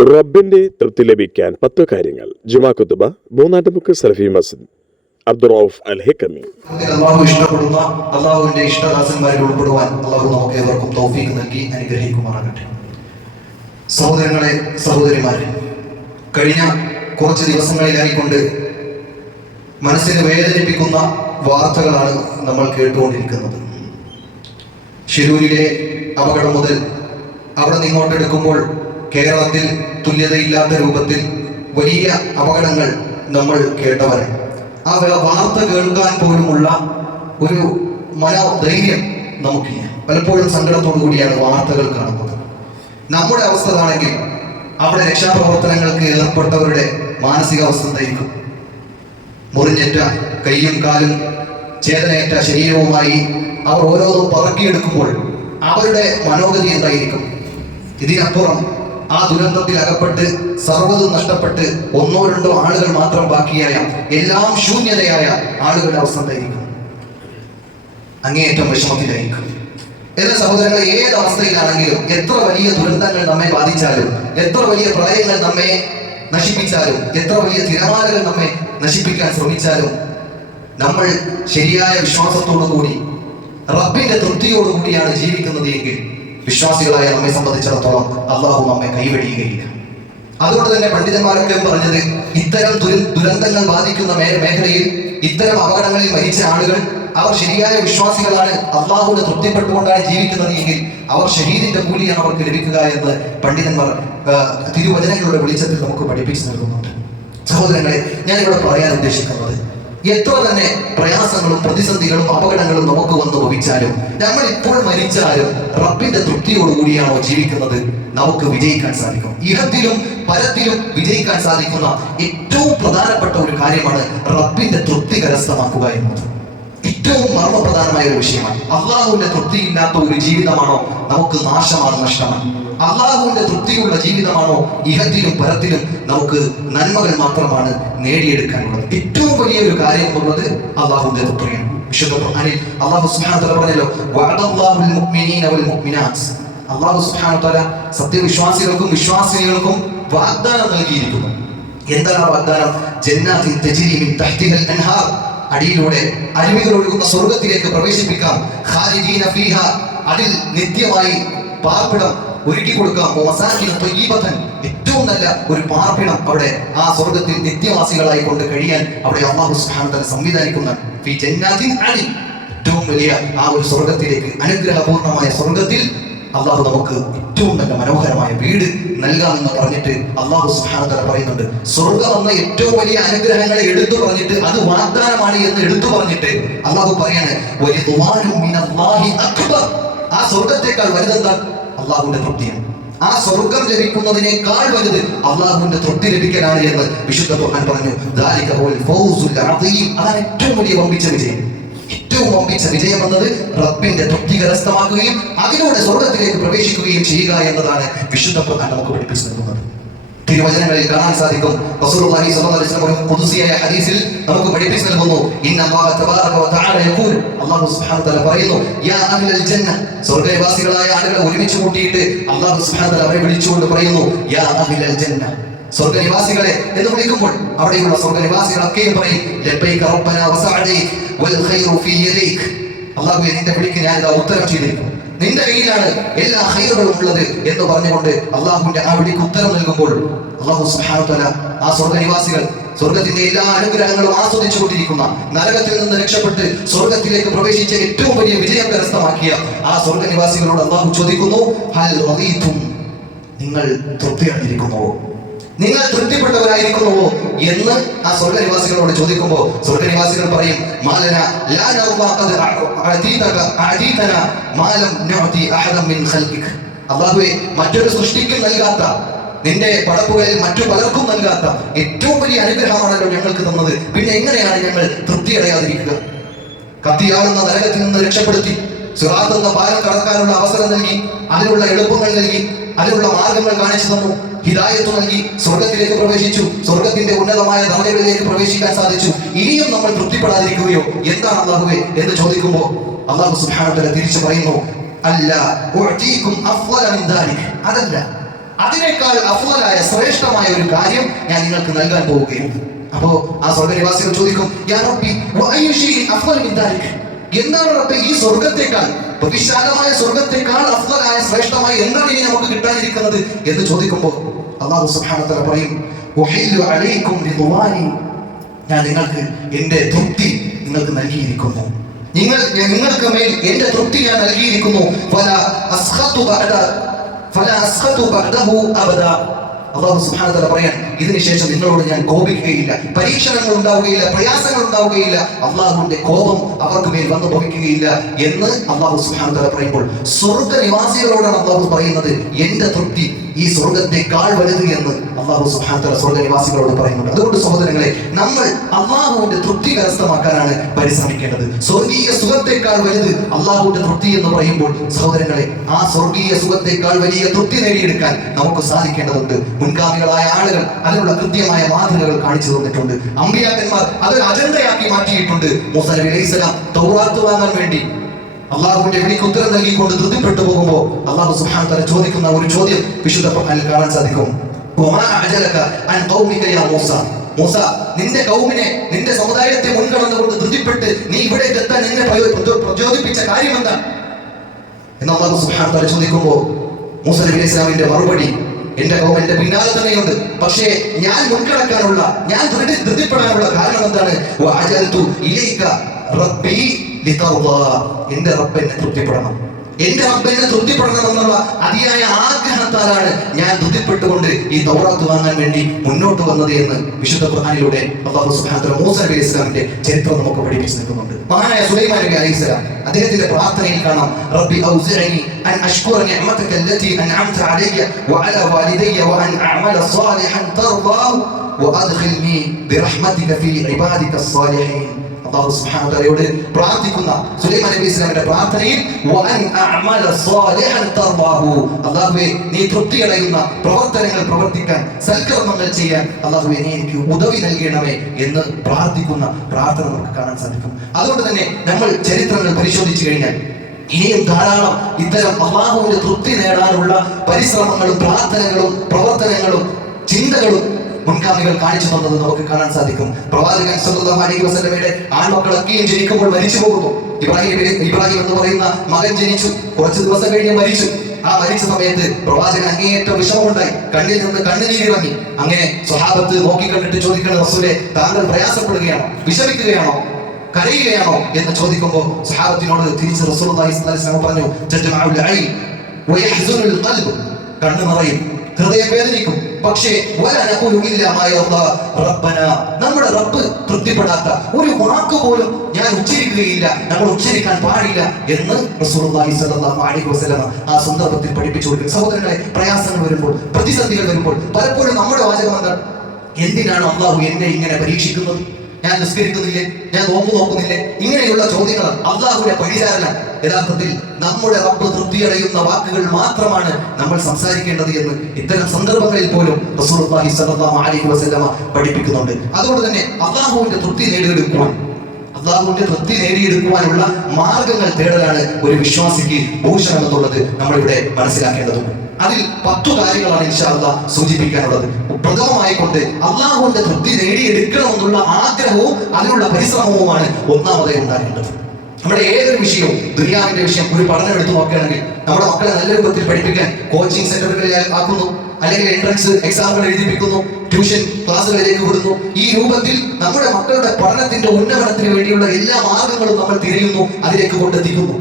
റബ്ബിന്റെ തൃപ്തി ലഭിക്കാൻ 10 കാര്യങ്ങൾ. ജുമാ ഖുതുബ മൂന്നാട്ടുമുക്ക് സലഫി മസ്ജിദ്. അബ്ദുറൌഫ് അൽ ഹിക്കമി. അല്ലാഹു ഇഷ്ടപ്പെടുന്ന അല്ലാഹുവിന്റെ ഇഷ്ടദാസന്മാരിൽ ഉൾപ്പെടുവാൻ അല്ലാഹു നമുക്ക് ഏവർക്കും തൗഫീഖ് നൽകി അനുഗ്രഹിക്കുമാറാകട്ടെ. സഹോദരങ്ങളെ, സഹോദരിമാരെ, കഴിഞ്ഞ കുറച്ച് ദിവസങ്ങളിലായിക്കൊണ്ട് മനസ്സിനെ വേദനിപ്പിക്കുന്ന വാർത്തകളാണ് നമ്മൾ കേട്ടുകൊണ്ടിരിക്കുന്നത്. ശിരൂരിലെ അപകടം മുതൽ അവിടെ നിങ്ങോട്ടെടുക്കുമ്പോൾ കേരളത്തിൽ തുല്യതയില്ലാത്ത രൂപത്തിൽ വലിയ അപകടങ്ങൾ നമ്മൾ കേട്ടവരെ. ആ വാർത്ത കേൾക്കാൻ പോലുമുള്ള ഒരു മനോധൈര്യം നമുക്കില്ല. പലപ്പോഴും സങ്കടത്തോടു കൂടിയാണ് വാർത്തകൾ കാണുന്നത്. നമ്മുടെ അവസ്ഥ ആണെങ്കിൽ അവിടെ രക്ഷാപ്രവർത്തനങ്ങൾക്ക് ഏർപ്പെട്ടവരുടെ മാനസികാവസ്ഥ എന്തായിരിക്കും? മുറിഞ്ഞേറ്റ കൈയും കാലും ചേതനയേറ്റ ശരീരവുമായി അവർ ഓരോന്നും പറക്കിയെടുക്കുമ്പോൾ അവരുടെ മനോഗതി എന്തായിരിക്കും? ഇതിനപ്പുറം ആ ദുരന്തത്തിൽ അകപ്പെട്ട് സർവ്വതും നഷ്ടപ്പെട്ട് ഒന്നോ രണ്ടോ ആളുകൾ മാത്രം ബാക്കിയായ, എല്ലാം ശൂന്യതയായ ആളുകളുടെ അവസ്ഥ എന്തായിരിക്കും? അങ്ങേയറ്റം വിഷമത്തിലായിരിക്കും. എല്ലാ സഹോദരങ്ങളെ, ഏത് അവസ്ഥയിലാണെങ്കിലും, എത്ര വലിയ ദുരന്തങ്ങൾ നമ്മെ ബാധിച്ചാലും, എത്ര വലിയ പ്രളയങ്ങൾ നമ്മെ നശിപ്പിച്ചാലും, എത്ര വലിയ തിരമാലകൾ നമ്മെ നശിപ്പിക്കാൻ ശ്രമിച്ചാലും, നമ്മൾ ശരിയായ വിശ്വാസത്തോടു കൂടി റബ്ബിന്റെ തൃപ്തിയോടുകൂടിയാണ് ജീവിക്കുന്നത് എങ്കിൽ വിശ്വാസികളായ നമ്മെ സംബന്ധിച്ചിടത്തോളം അള്ളാഹു നമ്മെ കൈവെടിയുകയില്ല. അതുകൊണ്ട് തന്നെ പണ്ഡിതന്മാരൊക്കെ പറഞ്ഞത്, ഇത്തരം ദുരന്തങ്ങൾ ബാധിക്കുന്ന മേഖലയിൽ, ഇത്തരം അപകടങ്ങളിൽ മരിച്ച ആളുകൾ അവർ ശരിയായ വിശ്വാസികളാണ്, അള്ളാഹുവിനെ തൃപ്തിപ്പെട്ടുകൊണ്ടാണ് ജീവിക്കുന്നത് എങ്കിൽ അവർ ഷഹീദിന്റെ കൂലിയാണ് അവർക്ക് ലഭിക്കുക എന്ന് പണ്ഡിതന്മാർ തിരുവചനങ്ങളുടെ വെളിച്ചത്തിൽ നമുക്ക് പഠിപ്പിച്ചു നൽകുന്നുണ്ട്. സഹോദരങ്ങളെ, ഞാനിവിടെ പറയാൻ ഉദ്ദേശിക്കുന്നത്, എത്ര തന്നെ പ്രയാസങ്ങളും പ്രതിസന്ധികളും അപകടങ്ങളും നമുക്ക് വന്നു ഭവിച്ചാലും, നമ്മൾ ഇപ്പോൾ മരിച്ചാലും റബ്ബിന്റെ തൃപ്തിയോടുകൂടിയാണോ ജീവിക്കുന്നത്, നമുക്ക് വിജയിക്കാൻ സാധിക്കും. ഇഹത്തിലും പരത്തിലും വിജയിക്കാൻ സാധിക്കുന്ന ഏറ്റവും പ്രധാനപ്പെട്ട ഒരു കാര്യമാണ് റബ്ബിന്റെ തൃപ്തി കരസ്ഥമാക്കുക എന്നത്. ഏറ്റവും മർമ്മപ്രധാനമായ ഒരു വിഷയമാണ്. അള്ളാഹുവിന്റെ തൃപ്തിയില്ലാത്ത ഒരു ജീവിതമാണോ നമുക്ക് നാശമാണ്, നഷ്ടമാണ്. അള്ളാഹുവിന്റെ തൃപ്തിയുള്ള ജീവിതമാണോ ഇഹത്തിലും പരത്തിലും നമുക്ക് നന്മകൾ മാത്രമാണ് നേടിയെടുക്കാനുള്ളത്. ഏറ്റവും വലിയൊരു കാര്യം എന്നുള്ളത് അള്ളാഹുവിന്റെ തൃപ്തിയാണ്. വിശുദ്ധ ഖുർആനിൽ അല്ലാഹു സുബ്ഹാനഹു വ തആല പറഞ്ഞല്ലോ, വഅദല്ലാഹുൽ മുഅ്മിനീന വൽ മുഅ്മിനാത്ത്. അല്ലാഹു സുബ്ഹാനഹു വ തആല സത്യവിശ്വാസികൾക്കും വിശ്വാസിനികൾക്കും വാഗ്ദാനം നൽകിയിരിക്കുന്നു. എന്താണ് വാഗ്ദാനം? ജന്നാത്തിൻ തജ്രി മിൻ തഹ്തിഹൽ അൻഹാർ, അടിയിലൂടെ അരുവികൾ ഒഴുകുന്ന സ്വർഗത്തിലേക്ക് പ്രവേശിപ്പിക്കാം. ഖാലിദീന ഫീഹ, അതിൽ നിത്യമായി പാർപ്പിടം ഒരുക്കി കൊടുക്കാം. ഏറ്റവും നല്ല ഒരു പാർപ്പിടം അവിടെ ആ സ്വർഗത്തിൽ നിത്യവാസികളായി കൊണ്ട് കഴിയാൻ അവിടെ അല്ലാഹു സുബ്ഹാനഹു വ തആല സംവിധാനിക്കുന്ന ഏറ്റവും വലിയ ആ ഒരു സ്വർഗത്തിലേക്ക്, അനുഗ്രഹപൂർണമായ സ്വർഗത്തിൽ അള്ളാഹു നമുക്ക് ഏറ്റവും നല്ല മനോഹരമായ വീട് നൽകാമെന്ന് പറഞ്ഞിട്ട് അള്ളാഹു സുബ്ഹാനഹു വ തആല പറയുന്നുണ്ട്. സ്വർഗം എന്ന ഏറ്റവും വലിയ അനുഗ്രഹങ്ങളെ എടുത്തു പറഞ്ഞിട്ട് അത് വാഗ്ദാനമാണ് എന്ന് എടുത്തു പറഞ്ഞിട്ട് അള്ളാഹു പറയാണ്, ആ സ്വർഗത്തെക്കാൾ വലുതെന്താ? അള്ളാഹുവിന്റെ തൃപ്തിയാണ്. ആ സ്വർഗം ലഭിക്കുന്നതിനേക്കാൾ വലുത് അള്ളാഹുവിന്റെ തൃപ്തി ലഭിക്കലാണ് എന്ന് വിശുദ്ധ ഖുർആൻ പറഞ്ഞു. അതാണ് ഏറ്റവും വലിയ വമ്പിച്ച വിജയം. ഏറ്റവും വമ്പിച്ച വിജയം എന്നത് റബ്ബിന്റെ തൃപ്തി കരസ്ഥമാക്കുകയും അതിലൂടെ സ്വർഗത്തിലേക്ക് പ്രവേശിക്കുകയും ചെയ്യുക എന്നതാണ് വിശുദ്ധ ഖുർആൻ നമുക്ക് പഠിപ്പിച്ചു നൽകുന്നത്. തിരുവചനങ്ങളിൽ കാണാൻ സാധിക്കും. റസൂലുള്ളാഹി സ്വല്ലല്ലാഹു അലൈഹി വസല്ലം ഖുദ്സിയായ ഹദീസിൽ നമുക്ക് പഠിപ്പിച്ചു നൽകുന്നു, ഇന്നല്ലാഹ തബാറക വ തആല യഖൂൽ, അല്ലാഹു സുബ്ഹാനഹു വ തആല പറയുന്നു, യാ അഹ്ലൽ ജന്ന, സ്വർഗ്ഗവാസികളായ ആളുകളെ ഒരുമിച്ച് കൂട്ടിയിട്ട് അല്ലാഹു സുബ്ഹാനഹു വ തആല അവരെ വിളിച്ചുകൊണ്ട് പറയുന്നു, യാ അഹ്ലൽ ജന്ന, സ്വർഗ്ഗനിവാസികളെ എന്ന് വിളിക്കുമ്പോൾ അവിടെയുള്ള സ്വർഗ്ഗനിവാസികളൊക്കെ പറയും, ലബ്ബൈക റബ്ബന വസഅദൈക വൽ ഖൈറു ഫീ യദൈക, അല്ലാഹുവേ നിന്റെ വിളിക്ക് ഞാൻ ഉത്തരം ചെയ്തിരിക്കുന്നു, നിന്റെ കയ്യിലാണ് എല്ലാ ഖൈറുകളും ഉള്ളത് എന്ന് പറഞ്ഞുകൊണ്ട് അള്ളാഹുവിന്റെ ആ വിളിക്ക് ഉത്തരം നൽകുമ്പോൾ അല്ലാഹു സുബ്ഹാനഹു വ തആല ആ സ്വർഗ്ഗനിവാസികൾ സ്വർഗത്തിന്റെ എല്ലാ അനുഗ്രഹങ്ങളും ആസ്വദിച്ചു കൊണ്ടിരിക്കുന്ന, നരകത്തിൽ നിന്ന് രക്ഷപ്പെട്ട് സ്വർഗത്തിലേക്ക് പ്രവേശിച്ച ഏറ്റവും വലിയ വിജയം കരസ്ഥമാക്കിയ ആ സ്വർഗ്ഗനിവാസികളോട് അള്ളാഹു ചോദിക്കുന്നു, ഹൽ റദീതും, നിങ്ങൾ തൃപ്തിയായിരിക്കുന്നുവോ, നിങ്ങൾ തൃപ്തിപ്പെട്ടവരായിരിക്കുന്നുവോ എന്ന് ആ സ്വർഗ്ഗനിവാസികളോട് ചോദിക്കുമ്പോൾ സ്വർഗ്ഗനിവാസികൾ പറയും, മാലന ലാ നർദാ ഖദ് അഅതീതന മാ ലം നുഅതി അഹദൻ മിൻ ഖൽഖിക, അല്ലാഹുവേ മറ്റൊരു സൃഷ്ടിക്കും നൽകാത്ത, നിന്റെ പടപ്പുകളിൽ മറ്റു പലർക്കും നൽകാത്ത ഏറ്റവും വലിയ അനുഗ്രഹമാണല്ലോ ഞങ്ങൾക്ക് തന്നത്, പിന്നെ എങ്ങനെയാണ് ഞങ്ങൾ തൃപ്തിയടയാതിരിക്കുക? കത്തിയാളുന്ന നരകത്തിൽ നിന്ന് രക്ഷപ്പെടുത്തി സിറാത്ത് എന്ന പാലം കടക്കാനുള്ള അവസരം നൽകി, അതിനുള്ള എളുപ്പങ്ങൾ നൽകി, അതിനുള്ള മാർഗങ്ങൾ കാണിച്ചു തന്നു, ഹിദായത്ത് നൽകി, സ്വർഗത്തിലേക്ക് പ്രവേശിച്ചു, സ്വർഗത്തിന്റെ ഉന്നതമായ ദർജകളിലേക്ക് പ്രവേശിക്കാൻ സാധിച്ചു. ഇനിയും നമ്മൾ തൃപ്തിപ്പെടാതിരിക്കുകയോ? എന്താണ് അല്ലാഹുവേ എന്ന് ചോദിക്കുമ്പോൾ അല്ലാഹു സുബ്ഹാനഹു വ തആല തിരിച്ചു പറയുന്നു, അല്ല ഉഅതീകും അഫ്ളല മിൻ ദാലിക, അതല്ല, അതിനേക്കാൾ അഫ്ളലായ ശ്രേഷ്ഠമായ ഒരു കാര്യം ഞാൻ നിങ്ങൾക്ക് നൽകാൻ പോവുകയാണ്. അപ്പോ ആ സ്വർഗ്ഗനിവാസികൾ ചോദിക്കും, യാ റബ്ബി വഅയ്യു ശൈഇൻ അഫ്ളൽ മിൻ ദാലിക, എന്താണ് റബ്ബേ ഈ സ്വർഗ്ഗത്തേക്കാൾ, വിശാലമായ സ്വർഗ്ഗത്തേക്കാൾ അഫ്ളലായ ശ്രേഷ്ഠമായ എന്താണ് ഇനി നമുക്ക് കിട്ടാനിരിക്കുന്നത് എന്ന് ചോദിക്കുമ്പോൾ അല്ലാഹു സുബ്ഹാനഹു വ തആല പറയും, ഉഹില്ലു അലൈക്കും റിദ്വാനി, ഞാൻ നിങ്ങൾക്ക് എന്റെ തൃപ്തി നിങ്ങൾക്ക് നൽകിയിരിക്കുന്നു. നിങ്ങൾക്ക് മേൽ എന്റെ തൃപ്തി ഞാൻ നൽകിയിരിക്കുന്നു. ഫലാ അസ്ഖതു ബഅദഹു അബദാ. അല്ലാഹു സുബ്ഹാനഹു വ തആല പറയാൻ, ഇതിനുശേഷം നിങ്ങളോട് ഞാൻ കോപിക്കുകയില്ല, പരീക്ഷണങ്ങൾ ഉണ്ടാവുകയില്ല, പ്രയാസങ്ങൾ ഉണ്ടാവുകയില്ല, അല്ലാഹുവിന്റെ കോപം അവർക്ക് മേൽ വന്നു ഭവിക്കുകയില്ല എന്ന് അല്ലാഹു സുബ്ഹാനഹു വ തആല പറയുമ്പോൾ സ്വർഗ്ഗനിവാസികളോടാണ് അല്ലാഹു പറയുന്നത്, എന്റെ തൃപ്തി ഈ സ്വർഗ്ഗത്തെക്കാൾ വലുത് എന്ന് അല്ലാഹു സുബ്ഹാനഹു വ തആല സ്വർഗ്ഗനിവാസികളോട് പറയുന്നുണ്ട്. അതുകൊണ്ട് സഹോദരങ്ങളെ, നമ്മൾ അല്ലാഹുവിന്റെ തൃപ്തി കരസ്ഥമാക്കാനാണ് പരിശ്രമിക്കേണ്ടത്. സ്വർഗീയ സുഖത്തെക്കാൾ വലുത് അല്ലാഹുവിന്റെ തൃപ്തി എന്ന് പറയുമ്പോൾ സഹോദരങ്ങളെ, ആ സ്വർഗീയ സുഖത്തെക്കാൾ വലിയ തൃപ്തി നേടിയെടുക്കാൻ നമുക്ക് സാധിക്കേണ്ടതുണ്ട്. മുൻഗാമികളായ ആളുകൾ അതിനുള്ള കൃത്യമായ മാതൃകകൾ കാണിച്ചു തന്നിട്ടുണ്ട്. അമ്പിയാക്കന്മാർ അതൊരു അജണ്ടയാക്കി മാറ്റിയിട്ടുണ്ട്. മൂസ നബി അലൈഹിസ്സലാം തൗറാത്ത് വാങ്ങാൻ വേണ്ടി അള്ളാഹുവിന്റെ വിളിക്ക് ഉത്തരം നൽകിക്കൊണ്ട് ധൃതിപ്പെട്ടു പോകുമ്പോൾ അല്ലാഹു സുബ്ഹാനഹു വ തആല ചോദിക്കുന്ന ഒരു ചോദ്യം വിശുദ്ധ ഖുർആനിൽ കാണാൻ സാധിക്കും. വമാ അഅജലക അൻ ഖൗമിക യാ മൂസ, മൂസ നിന്റെ കൗമിനെ, നിന്റെ സമുദായത്തെ മുൻകടന്നുകൊണ്ട് ധൃതിപ്പെട്ട് നീ ഇവിടേക്ക് എത്താൻ നിന്നെ പ്രചോദിപ്പിച്ച കാര്യം എന്താ എന്ന് അല്ലാഹു സുബ്ഹാനഹു വ തആല ചോദിക്കുമ്പോൾ മൂസ നബി അലൈഹി സ്വലാമിന്റെ മറുപടി, എന്റെ കൗം എന്റെ പിന്നാലെ തന്നെയുണ്ട്, പക്ഷേ ഞാൻ മുൻകടക്കാനുള്ള, ഞാൻ ധൃതിപ്പെടാനുള്ള കാരണം എന്താണ്? വഅജൽതു ഇലൈക റബ്ബി ലിതർദാ, എന്റെ റബ്ബ് എന്നെ തൃപ്തിപ്പെടണം, എന്റെ റബ്ബ് എന്നെ തൃപ്തിപ്പെടണം എന്നുള്ള അതിയായ ആഗ്രഹത്താലാണ് ഞാൻ ധൃതിപ്പെട്ടുകൊണ്ട് ഈ തൗറാത്ത് വാങ്ങാൻ വേണ്ടി മുന്നോട്ട് വന്നത് എന്ന് വിശുദ്ധ ഖുർആനിലൂടെ അല്ലാഹു സുബ്ഹാനഹു വ തആല മൂസ നബി അലൈഹി സ്വലാമിന്റെ ചരിത്രം നമുക്ക് പഠിപ്പിച്ചു നൽകുന്നുണ്ട്. മഹാനായ സുലൈമാൻ നബി അലൈഹി സ്വലാം അദ്ദേഹത്തിന്റെ പ്രാർത്ഥനയിൽ കാണാം, റബ്ബി ഔസിഅനി അൻ അഷ്കുറ നിഅമതക അല്ലതി അൻഅംത അലയ്യ വഅല വാലിദയ്യ വഅൻ അഅമല സാലിഹൻ തർദാഹു വഅദ്ഖിൽനി ബിറഹ്മതിക ഫീ ഇബാദിക സ്സാലിഹീൻ. അല്ലാഹു സുബ്ഹാനഹു വ തആലയോട് പ്രാർത്ഥിക്കുന്ന സുലൈമാൻ നബി ഇസ്ലാമിന്റെ പ്രാർത്ഥനയിൽ വഅൻ അഅമല സാലിഹൻ തർദാഹു, അല്ലാഹുവേ നീ തൃപ്തി അടയുന്ന പ്രവർത്തനങ്ങൾ പ്രവർത്തിക്കാൻ, സൽക്കർമ്മങ്ങൾ ചെയ്യാൻ അല്ലാഹുവേ നീ എനിക്ക് ഉദവി നൽകണമേ എന്ന് പ്രാർത്ഥിക്കുന്ന പ്രാർത്ഥന നമുക്ക് കാണാൻ സാധിക്കും. അതുകൊണ്ട് തന്നെ നമ്മൾ ചരിത്രങ്ങൾ പരിശോധിച്ചു കഴിഞ്ഞാൽ ഇനിയും ധാരാളം ഇത്തരം അല്ലാഹുവിന്റെ തൃപ്തി നേടാനുള്ള പരിശ്രമങ്ങളും പ്രാർത്ഥനകളും പ്രവർത്തനങ്ങളും ചിന്തകളും മുൻഗാമികൾ കാണിച്ചു തന്നത് നമുക്ക് കാണാൻ സാധിക്കും. പ്രവാചകൻ സല്ലല്ലാഹു അലൈഹി വസല്ലമയുടെ ആൺമക്കളൊക്കെയും ജനിക്കുമ്പോൾ മരിച്ചു പോകുന്നു. ഇബ്രാഹിം എന്ന് പറയുന്ന മകൻ ജനിച്ചു, കുറച്ച് ദിവസം കഴിഞ്ഞ് മരിച്ചു. ആ മരിച്ച സമയത്ത് പ്രവാചകൻ അങ്ങേയറ്റം വിഷമമുണ്ടായി, കണ്ണിൽ നിന്ന് കണ്ണുനീരിറങ്ങി. അങ്ങനെ സ്വഹാബത്ത് നോക്കിക്കണ്ടിട്ട് ചോദിക്കണം, റസൂലേ താങ്കൾ പ്രയാസപ്പെടുകയാണോ, വിഷമിക്കുകയാണോ, കരയുകയാണോ എന്ന് ചോദിക്കുമ്പോൾ സ്വഹാബത്തിനോട് തിരിച്ച് റസൂലുള്ളാഹി സ്വല്ലല്ലാഹു അലൈഹി വസല്ലം പറഞ്ഞു, തജ്മഉൽ ഐൻ വയഹ്സുനുൽ ഖൽബ്, കണ്ണ് നിറയും, ഹൃദയം വേദനിക്കും, പക്ഷേ നമ്മുടെ റബ്ബ് തൃപ്തിപ്പെടാത്ത ഒരു വാക്ക് പോലും ഞാൻ ഉച്ചരിക്കുകയില്ല, നമ്മൾ ഉച്ചരിക്കാൻ പാടില്ല എന്ന് റസൂലുള്ളാഹി സ്വല്ലല്ലാഹു അലൈഹി വസല്ലം ആ സന്ദർഭത്തിൽ പഠിപ്പിച്ചു കൊടുക്കും. സഹോദരങ്ങളെ, പ്രയാസങ്ങൾ വരുമ്പോൾ, പ്രതിസന്ധികൾ വരുമ്പോൾ പലപ്പോഴും നമ്മുടെ വാചകം എന്താണ്? എന്തിനാണ് അല്ലാഹു എന്നെ ഇങ്ങനെ പരീക്ഷിക്കുന്നത്? ഞാൻ നിസ്കരിക്കുന്നില്ലേ, ഞാൻ നോമ്പ് നോക്കുന്നില്ലേ? ഇങ്ങനെയുള്ള ചോദ്യങ്ങൾ അല്ലാഹുവിന്റെ പരിചാരണ. യഥാർത്ഥത്തിൽ നമ്മുടെ റബ്ബ് തൃപ്തിയടയുന്ന വാക്കുകൾ മാത്രമാണ് നമ്മൾ സംസാരിക്കേണ്ടത് എന്ന് ഇത്തരം സന്ദർഭങ്ങളിൽ പോലും റസൂലുള്ളാഹി സ്വല്ലല്ലാഹു അലൈഹി വസല്ലം പഠിപ്പിക്കുന്നുണ്ട്. അതുകൊണ്ട് തന്നെ അല്ലാഹുവിന്റെ തൃപ്തി നേടിയെടുക്കുവാനുള്ള മാർഗങ്ങൾ തേടലാണ് ഒരു വിശ്വാസിക്ക് ഭൂഷണം എന്നുള്ളത് നമ്മളിവിടെ മനസ്സിലാക്കേണ്ടതുണ്ട്. അതിൽ 10 കാര്യങ്ങളാണ് ഇൻഷാ അല്ലാഹ് സൂചിപ്പിക്കാനുള്ളത്. പ്രഥമമായി കൊണ്ട് അല്ലാഹുവിന്റെ തൃപ്തി നേടിയെടുക്കണമെന്നുള്ള ആഗ്രഹവും അതിനുള്ള പരിശ്രമവുമാണ് ഒന്നാമതായി ഉണ്ടാകേണ്ടത്. നമ്മുടെ ഏതൊരു വിഷയവും, ദുനിയാവിന്റെ വിഷയം, ഒരു പഠനം എടുത്തു നോക്കുകയാണെങ്കിൽ നമ്മുടെ മക്കളെ നല്ല രൂപത്തിൽ പഠിപ്പിക്കാൻ കോച്ചിങ് സെന്ററുകളിൽ ആക്കുന്നു, അല്ലെങ്കിൽ എൻട്രൻസ് എക്സാമുകൾ എഴുതിപ്പിക്കുന്നു, ട്യൂഷൻ ക്ലാസ്സുകളിലേക്ക് വിടുന്നു. ഈ രൂപത്തിൽ നമ്മുടെ മക്കളുടെ പഠനത്തിന്റെ ഉന്നമനത്തിന് വേണ്ടിയുള്ള എല്ലാ മാർഗങ്ങളും നമ്മൾ തിരയുന്നു, അതിലേക്ക് കൊണ്ടെത്തിക്കുന്നു.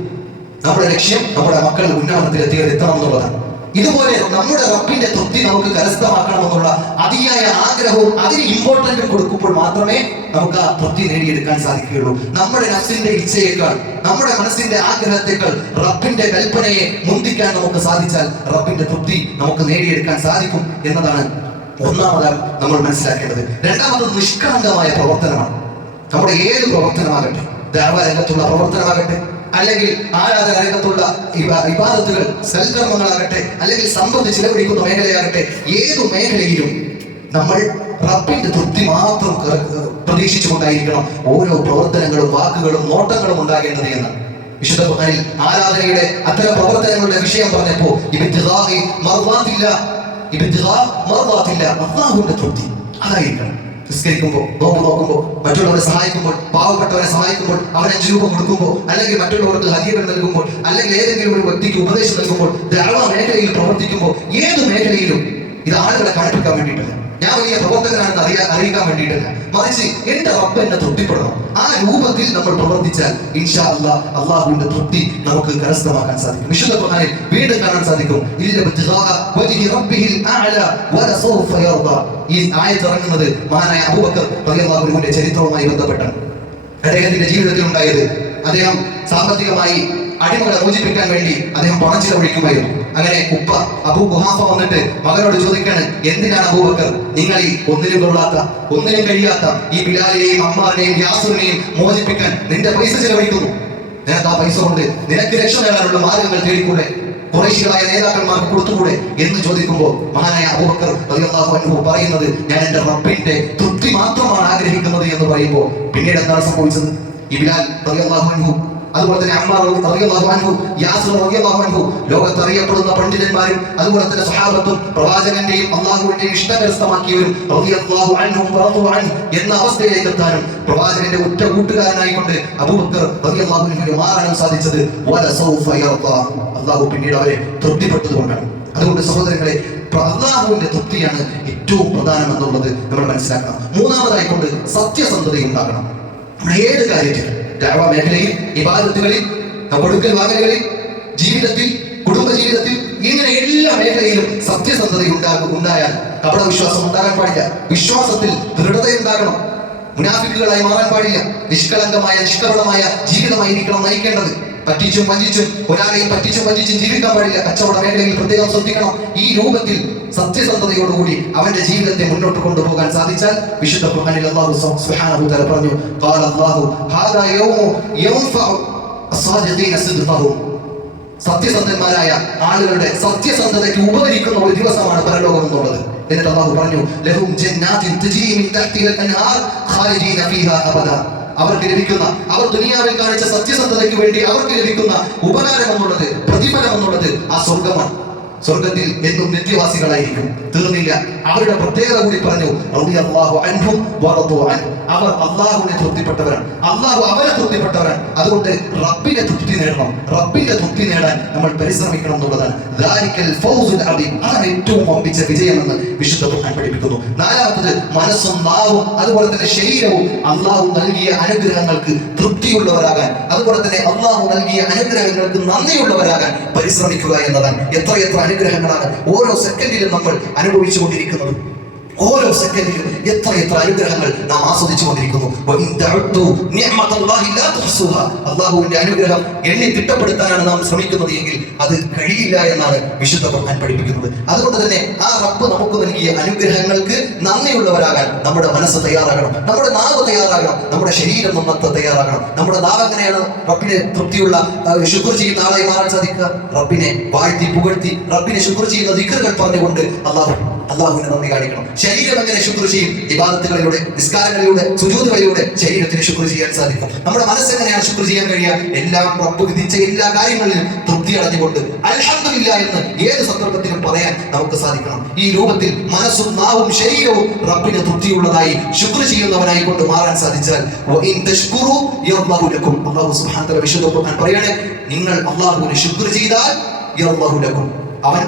നമ്മുടെ ലക്ഷ്യം നമ്മുടെ മക്കൾ ഉന്നമനത്തിൽ എത്തണം എന്നുള്ളതാണ്. ഇതുപോലെ നമ്മുടെ റബ്ബിന്റെ തൃപ്തി നമുക്ക് കരസ്ഥമാക്കണമെന്നുള്ള അതിയായ ആഗ്രഹവും അതിന് ഇമ്പോർട്ടൻറ്റ് കൊടുക്കുമ്പോൾ മാത്രമേ നമുക്ക് ആ തൃപ്തി നേടിയെടുക്കാൻ സാധിക്കുകയുള്ളൂ. നമ്മുടെ നഫ്സിന്റെ ഇച്ഛയേക്കാൾ, നമ്മുടെ മനസ്സിന്റെ ആഗ്രഹത്തെക്കാൾ റബ്ബിന്റെ കൽപ്പനയെ മുന്തിക്കാൻ നമുക്ക് സാധിച്ചാൽ റബ്ബിന്റെ തൃപ്തി നമുക്ക് നേടിയെടുക്കാൻ സാധിക്കും എന്നതാണ് ഒന്നാമതായി നമ്മൾ മനസ്സിലാക്കേണ്ടത്. രണ്ടാമത് നിഷ്കളങ്കമായ പ്രവർത്തനമാണ്. നമ്മുടെ ഏത് പ്രവർത്തനമാകട്ടെ, ദഅവ രംഗത്തുള്ള പ്രവർത്തനമാകട്ടെ, അല്ലെങ്കിൽ ആരാധന രംഗത്തുള്ള ഇബാദത്തുകൾ, സൽക്കർമ്മങ്ങളാകട്ടെ, അല്ലെങ്കിൽ സമ്പത്ത് ചിലവഴിക്കുന്ന മേഖലയാകട്ടെ, ഏതു മേഖലയിലും നമ്മൾ റബ്ബിന്റെ തൃപ്തി മാത്രം പ്രതീക്ഷിച്ചുകൊണ്ടായിരിക്കണം ഓരോ പ്രവർത്തനങ്ങളും വാക്കുകളും നോട്ടങ്ങളും ഉണ്ടാകേണ്ടത് എന്ന് വിശുദ്ധ ഖുർആനിൽ ആരാധനയുടെ അത്തരം പ്രവർത്തനങ്ങളുടെ വിഷയം പറഞ്ഞപ്പോ ഇബ്തിഗാ മർദാത്തില്ല, അല്ലാഹുവിന്റെ തൃപ്തി അതായിരിക്കണം. നിസ്കരിക്കുമ്പോൾ, നോമ്പ് നോക്കുമ്പോൾ, മറ്റുള്ളവരെ സഹായിക്കുമ്പോൾ, പാവപ്പെട്ടവരെ സഹായിക്കുമ്പോൾ, അവന് 5 രൂപ കൊടുക്കുമ്പോൾ, അല്ലെങ്കിൽ മറ്റുള്ളവർക്ക് ഹദിയകൾ നൽകുമ്പോൾ, അല്ലെങ്കിൽ ഏതെങ്കിലും ഒരു വ്യക്തിക്ക് ഉപദേശം നൽകുമ്പോൾ, ദഅവ മേഖലയിൽ പ്രവർത്തിക്കുമ്പോൾ, ഏത് മേഖലയിലും ഇത് ആളുകളെ കാണിപ്പിക്കാൻ വേണ്ടിയിട്ടല്ല, ഞാൻ വലിയ പ്രവർത്തകനാണെന്ന് അറിയിക്കാൻ വേണ്ടിയിട്ടല്ല, മറിച്ച് എന്റെ റബ്ബ് എന്നെ തൃപ്തിപ്പെടണം. ആ രൂപത്തിൽ നമ്മൾ പ്രവർത്തിച്ചാൽ ഇൻഷാ അല്ലാഹ് അല്ലാഹുവിന്റെ തൃപ്തി നമുക്ക് കരസ്ഥമാക്കാൻ സാധിക്കും. വിശുദ്ധ ഖുർആനിൽ വീണ്ടും കാണാൻ സാധിക്കും, ഈ ആയത്ത് ഇറങ്ങുന്നത് മഹാനായ അബൂബക്കർ റളിയല്ലാഹു അൻഹുവിന്റെ ചരിത്രവുമായി ബന്ധപ്പെട്ടാണ്. അദ്ദേഹത്തിന്റെ ജീവിതത്തിൽ ഉണ്ടായത്, അദ്ദേഹം സാമ്പത്തികമായി അടിമകളെ മോചിപ്പിക്കാൻ വേണ്ടി അദ്ദേഹം പണം ചിലവഴിക്കുമായിരുന്നു. അങ്ങനെ ഉപ്പ അബൂ ഖുഹാഫ വന്നിട്ട് മകനോട് ചോദിക്കാണ്, എന്തിനാണ് അബൂബക്കർ നിങ്ങൾ ഈ ഒന്നിനും കഴിയാത്ത ഈ ബിലാലിനെയും അമ്മാറിനെയും യാസറിനെയും മോചിപ്പിക്കാൻ നിന്റെ പൈസ ചിലവഴിക്കുന്നു? നിനക്ക് ആ പൈസ കൊണ്ട് നിനക്ക് രക്ഷ നേടാനുള്ള മാർഗങ്ങൾ തേടിക്കൂടെ, ഖുറൈശികളായ നേതാക്കന്മാർക്ക് കൊടുത്തുകൂടെ എന്ന് ചോദിക്കുമ്പോൾ മഹാനായ അബൂബക്കർ റളിയല്ലാഹു അൻഹു പറയുന്നത്, ഞാൻ എന്റെ റബ്ബിന്റെ തൃപ്തി മാത്രമാണ് ആഗ്രഹിക്കുന്നത് എന്ന് പറയുമ്പോൾ പിന്നീട് എന്താണ് സംഭവിച്ചത്? ഈ ബിലാൽ റളിയല്ലാഹു അൻഹു, അതുപോലെ തന്നെ അമ്മാർ റളിയല്ലാഹു അൻഹു, യാസിർ റളിയല്ലാഹു അൻഹു, ലോകത്ത് അറിയപ്പെടുന്ന പണ്ഡിതന്മാരും അതുപോലെ തന്നെ സ്വഹാബത്തും പ്രവാചകന്റെയും അല്ലാഹുവിന്റെയും ഇഷ്ടം കരസ്ഥമാക്കിയവരും റളിയല്ലാഹു അൻഹും റളു അൻഹു എന്ന അവസ്ഥയിലേക്ക് എത്താനും പ്രവാചകന്റെ ഉറ്റ കൂട്ടുകാരനായിക്കൊണ്ട് അബൂബക്കർ റളിയല്ലാഹു അൻഹുവിന് മാറാനും സാധിച്ചത് വലസൗഫ യർദാ, അല്ലാഹു പിന്നീട് അവരെ തൃപ്തിപ്പെട്ടതുകൊണ്ടാണ്. അതുകൊണ്ട് സഹോദരങ്ങളെ, അല്ലാഹുവിന്റെ തൃപ്തിയാണ് ഏറ്റവും പ്രധാനം എന്നുള്ളത് നമ്മൾ മനസ്സിലാക്കണം. മൂന്നാമതായിക്കൊണ്ട് സത്യസന്ധത ഉണ്ടാകണം. ഏത് കാര്യത്തിൽ, ദഅവ മേഖലയിൽ, ഇബാദത്തുകളിൽ, കൊടുക്കൽ വാങ്ങലുകളിൽ, ജീവിതത്തിൽ, കുടുംബ ജീവിതത്തിൽ, ഇങ്ങനെ എല്ലാ മേഖലയിലും സത്യസന്ധത ഉണ്ടായാൽ കപട വിശ്വാസം ഉണ്ടാകാൻ പാടില്ല. വിശ്വാസത്തിൽ ദൃഢതയുണ്ടാകണം. മുനാഫിക്കുകളായി മാറാൻ പാടില്ല. നിഷ്കളങ്കമായ നിഷ്കപടമായ ജീവിതമായിരിക്കണം നയിക്കേണ്ടത്. പറ്റിച്ചും വഞ്ചിച്ചും ഒരാളെയും പറ്റിച്ചും വഞ്ചിച്ചും ജീവിക്കാൻ പാടില്ല. കച്ചവട മേഖലയിൽ പ്രത്യേകം ശ്രദ്ധിക്കണം. ഈ രൂപത്തിൽ സത്യസന്ധതയോടുകൂടി അവന്റെ ജീവിതത്തെ മുന്നോട്ട് കൊണ്ടുപോകാൻ സാധിച്ചാൽ വിശുദ്ധ ഖുർആനിൽ അല്ലാഹു സുബ്ഹാനഹു വതആല പറഞ്ഞു, ഖാല അല്ലാഹു ഹാദാ യൗമു യൻഫഉ അസ്സാദിഖീന സിദ്ഖഹും, സത്യസന്ധന്മാരായ ആളുകളുടെ സത്യസന്ധതയ്ക്ക് ഉപകരിക്കുന്ന ഒരു ദിവസമാണ് പരലോകം എന്നുള്ളത്. എന്നിട്ട് അല്ലാഹു പറഞ്ഞു, ലഹും ജന്നാത്തിൻ തജ്രി മിൻ തഹ്തിഹാ അൻഹാർ ഖാലിദീന ഫീഹാ അബദാ, അവർക്ക് ലഭിക്കുന്ന, അവർ ദുനിയാവിൽ കാണിച്ച സത്യസന്ധതയ്ക്ക് വേണ്ടി അവർക്ക് ലഭിക്കുന്ന ഉപകാരം എന്നുള്ളത്, പ്രതിഫലം എന്നുള്ളത് ആ സ്വർഗമാണ്. സ്വർഗത്തിൽ എന്നും നിത്യവാസികളായിരിക്കും. തീർന്നില്ല, അവരുടെ പ്രത്യേകത കൂടി പറഞ്ഞു, റളിയല്ലാഹു അൻഹും വറദു അൻഹു, അവർ അല്ലാഹുവിനെ തൃപ്തിപ്പെട്ടവരാണ്, അല്ലാഹു അവരെ തൃപ്തിപ്പെട്ടവരാണ്. അതുകൊണ്ട് റബ്ബിന്റെ തൃപ്തി നേടണം. റബ്ബിന്റെ തൃപ്തി നേടാൻ നമ്മൾ പരിശ്രമിക്കണം എന്നുള്ളതാണ്. ദാലിക്കൽ ഫൗസുൽ അദീം, അതാണ് ഏറ്റവും വമ്പിച്ച വിജയമെന്ന് വിശുദ്ധ ഖുർആൻ പഠിപ്പിക്കുന്നു. നാലാമത്തത് മനസ്സും നാവും അതുപോലെ തന്നെ ശരീരവും അല്ലാഹു നൽകിയ അനുഗ്രഹങ്ങൾക്ക് തൃപ്തിയുള്ളവരാകാൻ, അതുപോലെ തന്നെ അല്ലാഹു നൽകിയ അനുഗ്രഹങ്ങൾക്ക് നന്ദിയുള്ളവരാകാൻ പരിശ്രമിക്കുക എന്നതാണ്. എത്രയെത്ര അനുഗ്രഹങ്ങളാണ് ഓരോ സെക്കൻഡിലും നമ്മൾ അനുഭവിച്ചുകൊണ്ടിരിക്കുന്നത്. ഓരോ സെക്കൻഡിലും എത്ര അനുഗ്രഹങ്ങൾ നാം ആസ്വദിച്ചു കൊണ്ടിരിക്കുന്നു. അല്ലാഹുവിന്റെ അനുഗ്രഹം എണ്ണി തിട്ടപ്പെടുത്താനാണ് നാം ശ്രമിക്കുന്നത് എങ്കിൽ അത് കഴിയില്ല എന്നാണ് വിശുദ്ധ ഖുർആൻ പഠിപ്പിക്കുന്നത്. അതുകൊണ്ട് തന്നെ ആ റബ്ബ് നമുക്ക് നൽകിയ അനുഗ്രഹങ്ങൾക്ക് നന്ദിയുള്ളവരാകാൻ നമ്മുടെ മനസ്സ് തയ്യാറാകണം, നമ്മുടെ നാവ് തയ്യാറാകണം, നമ്മുടെ ശരീരം നന്നത്തെ തയ്യാറാകണം. നമ്മുടെ നാവ് എങ്ങനെയാണ് റബ്ബിനെ തൃപ്തിയുള്ള ശുക്ർ ചെയ്യുന്ന ആളായി മാറാൻ സാധിക്കുക? റബ്ബിനെ വാഴ്ത്തി പുകഴ്ത്തി റബ്ബിനെ ശുക്ർ ചെയ്യുന്ന ദിക്റുകൾ പറഞ്ഞുകൊണ്ട് അല്ലാഹുവിനെ നന്ദി കാണിക്കണം. ശരീരം എങ്ങനെ ശുക്ർ ചെയ്യും? ഇബാദത്തുകളിലൂടെ, നിസ്കാരങ്ങളിലൂടെ, സുജൂദുകളിലൂടെ ശരീരത്തിന് ശുക്ർ ചെയ്യാൻ സാധിക്കും. നമ്മുടെ മനസ്സ് എങ്ങനെയാണ് ശുക്ർ ചെയ്യാൻ കഴിയുക? എല്ലാം റബ്ബ് വിധിച്ച എല്ലാ കാര്യങ്ങളിലും തൃപ്തി അടഞ്ഞുകൊണ്ട് അൽഹംദുലില്ലാ എന്ന് ഏത് സന്ദർഭത്തിലും പറയാൻ നമുക്ക് സാധിക്കണം. ഈ രൂപത്തിൽ മനസ്സും നാവും ശരീരവും റബ്ബിന് തൃപ്തിയുള്ളതായി ശുക്ർ ചെയ്യുന്നവനായി കൊണ്ട് മാറാൻ സാധിച്ചാൽ അല്ലാഹു സുബ്ഹാനഹു വതആല വിശുദ്ധ ഖുർആൻ പറയാണ്, നിങ്ങൾ അല്ലാഹുവിനെ ശുക്ർ ചെയ്താൽ യർളഹു ലക്കും, അവൻ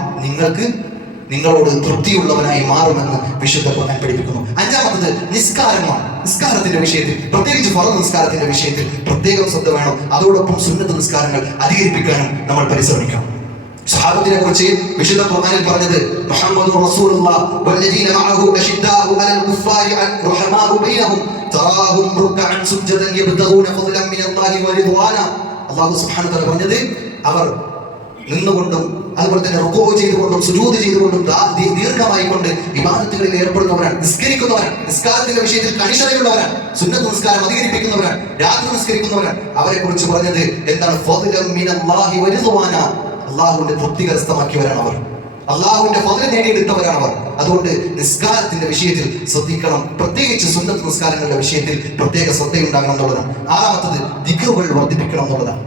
നിങ്ങളോട് തൃപ്തിയുള്ളവനായി മാറുമെന്ന് വിശുദ്ധ ഖുർആൻ പഠിപ്പിക്കുന്നു. അഞ്ചാമത്തത് നിസ്കാരമാണ്. നിസ്കാരത്തിന്റെ വിഷയത്തിൽ, പ്രത്യേകിച്ച് ഫർദ് നിസ്കാരത്തിന്റെ വിഷയത്തിൽ പ്രത്യേകം ശ്രദ്ധ വേണം. അതോടൊപ്പം സുന്നത്ത് നിസ്കാരങ്ങൾ അധികരിപ്പിക്കാനും നമ്മൾ പരിശ്രമിക്കണം. സ്വഹാബത്തിനെ കുറിച്ച് വിശുദ്ധ ഖുർആനിൽ പറഞ്ഞത്, മുഹമ്മദുർ റസൂലുള്ളാഹി വല്ലദീന മഅഹു അശിദ്ദാഉ അലൽ കുഫാരി റഹമാഉ ബൈനഹും തറാഹും റുക്അൻ സുജ്ജദൻ യബ്തഗൂന ഫദ്ലൻ മിനല്ലാഹി വറിദ്വാന. അല്ലാഹു സുബ്ഹാനഹു വതആല പറഞ്ഞത്, അവർ നിന്നുകൊണ്ടും അതുപോലെ തന്നെ റുക്കൂ ചെയ്തുകൊണ്ടും സുജൂദ് ചെയ്തുകൊണ്ടും ദീർഘമായി കൊണ്ട് ഇബാദത്തുകളിൽ ഏർപ്പെടുന്നവരാണ്, നിസ്കരിക്കുന്നവരാണ്, നിസ്കാരത്തിന്റെ വിഷയത്തിൽ കണിശതയുള്ളവരാണ്, സുന്നത്ത് നിസ്കാരം അധികരിപ്പിക്കുന്നവരാണ്, രാത്രി നിസ്കരിക്കുന്നവരാണ്. അവരെ കുറിച്ച് പറഞ്ഞത് എന്താണ്? ഫദ്ലൻ മിനല്ലാഹി വറിദ്വാന, അല്ലാഹുവിന്റെ തൃപ്തി കരസ്ഥമാക്കിയവരാണ് അവർ, അല്ലാഹുവിന്റെ ഫദ്ൽ നേടിയെടുത്തവരാണ് അവർ. അതുകൊണ്ട് നിസ്കാരത്തിന്റെ വിഷയത്തിൽ ശ്രദ്ധിക്കണം, പ്രത്യേകിച്ച് സുന്നത്ത് നിസ്കാരങ്ങളുടെ വിഷയത്തിൽ പ്രത്യേക ശ്രദ്ധയുണ്ടാകണം എന്നുള്ളതാണ്. ആറാമത്തത് ദിക്റുകൾ വർദ്ധിപ്പിക്കണം എന്നുള്ളതാണ്.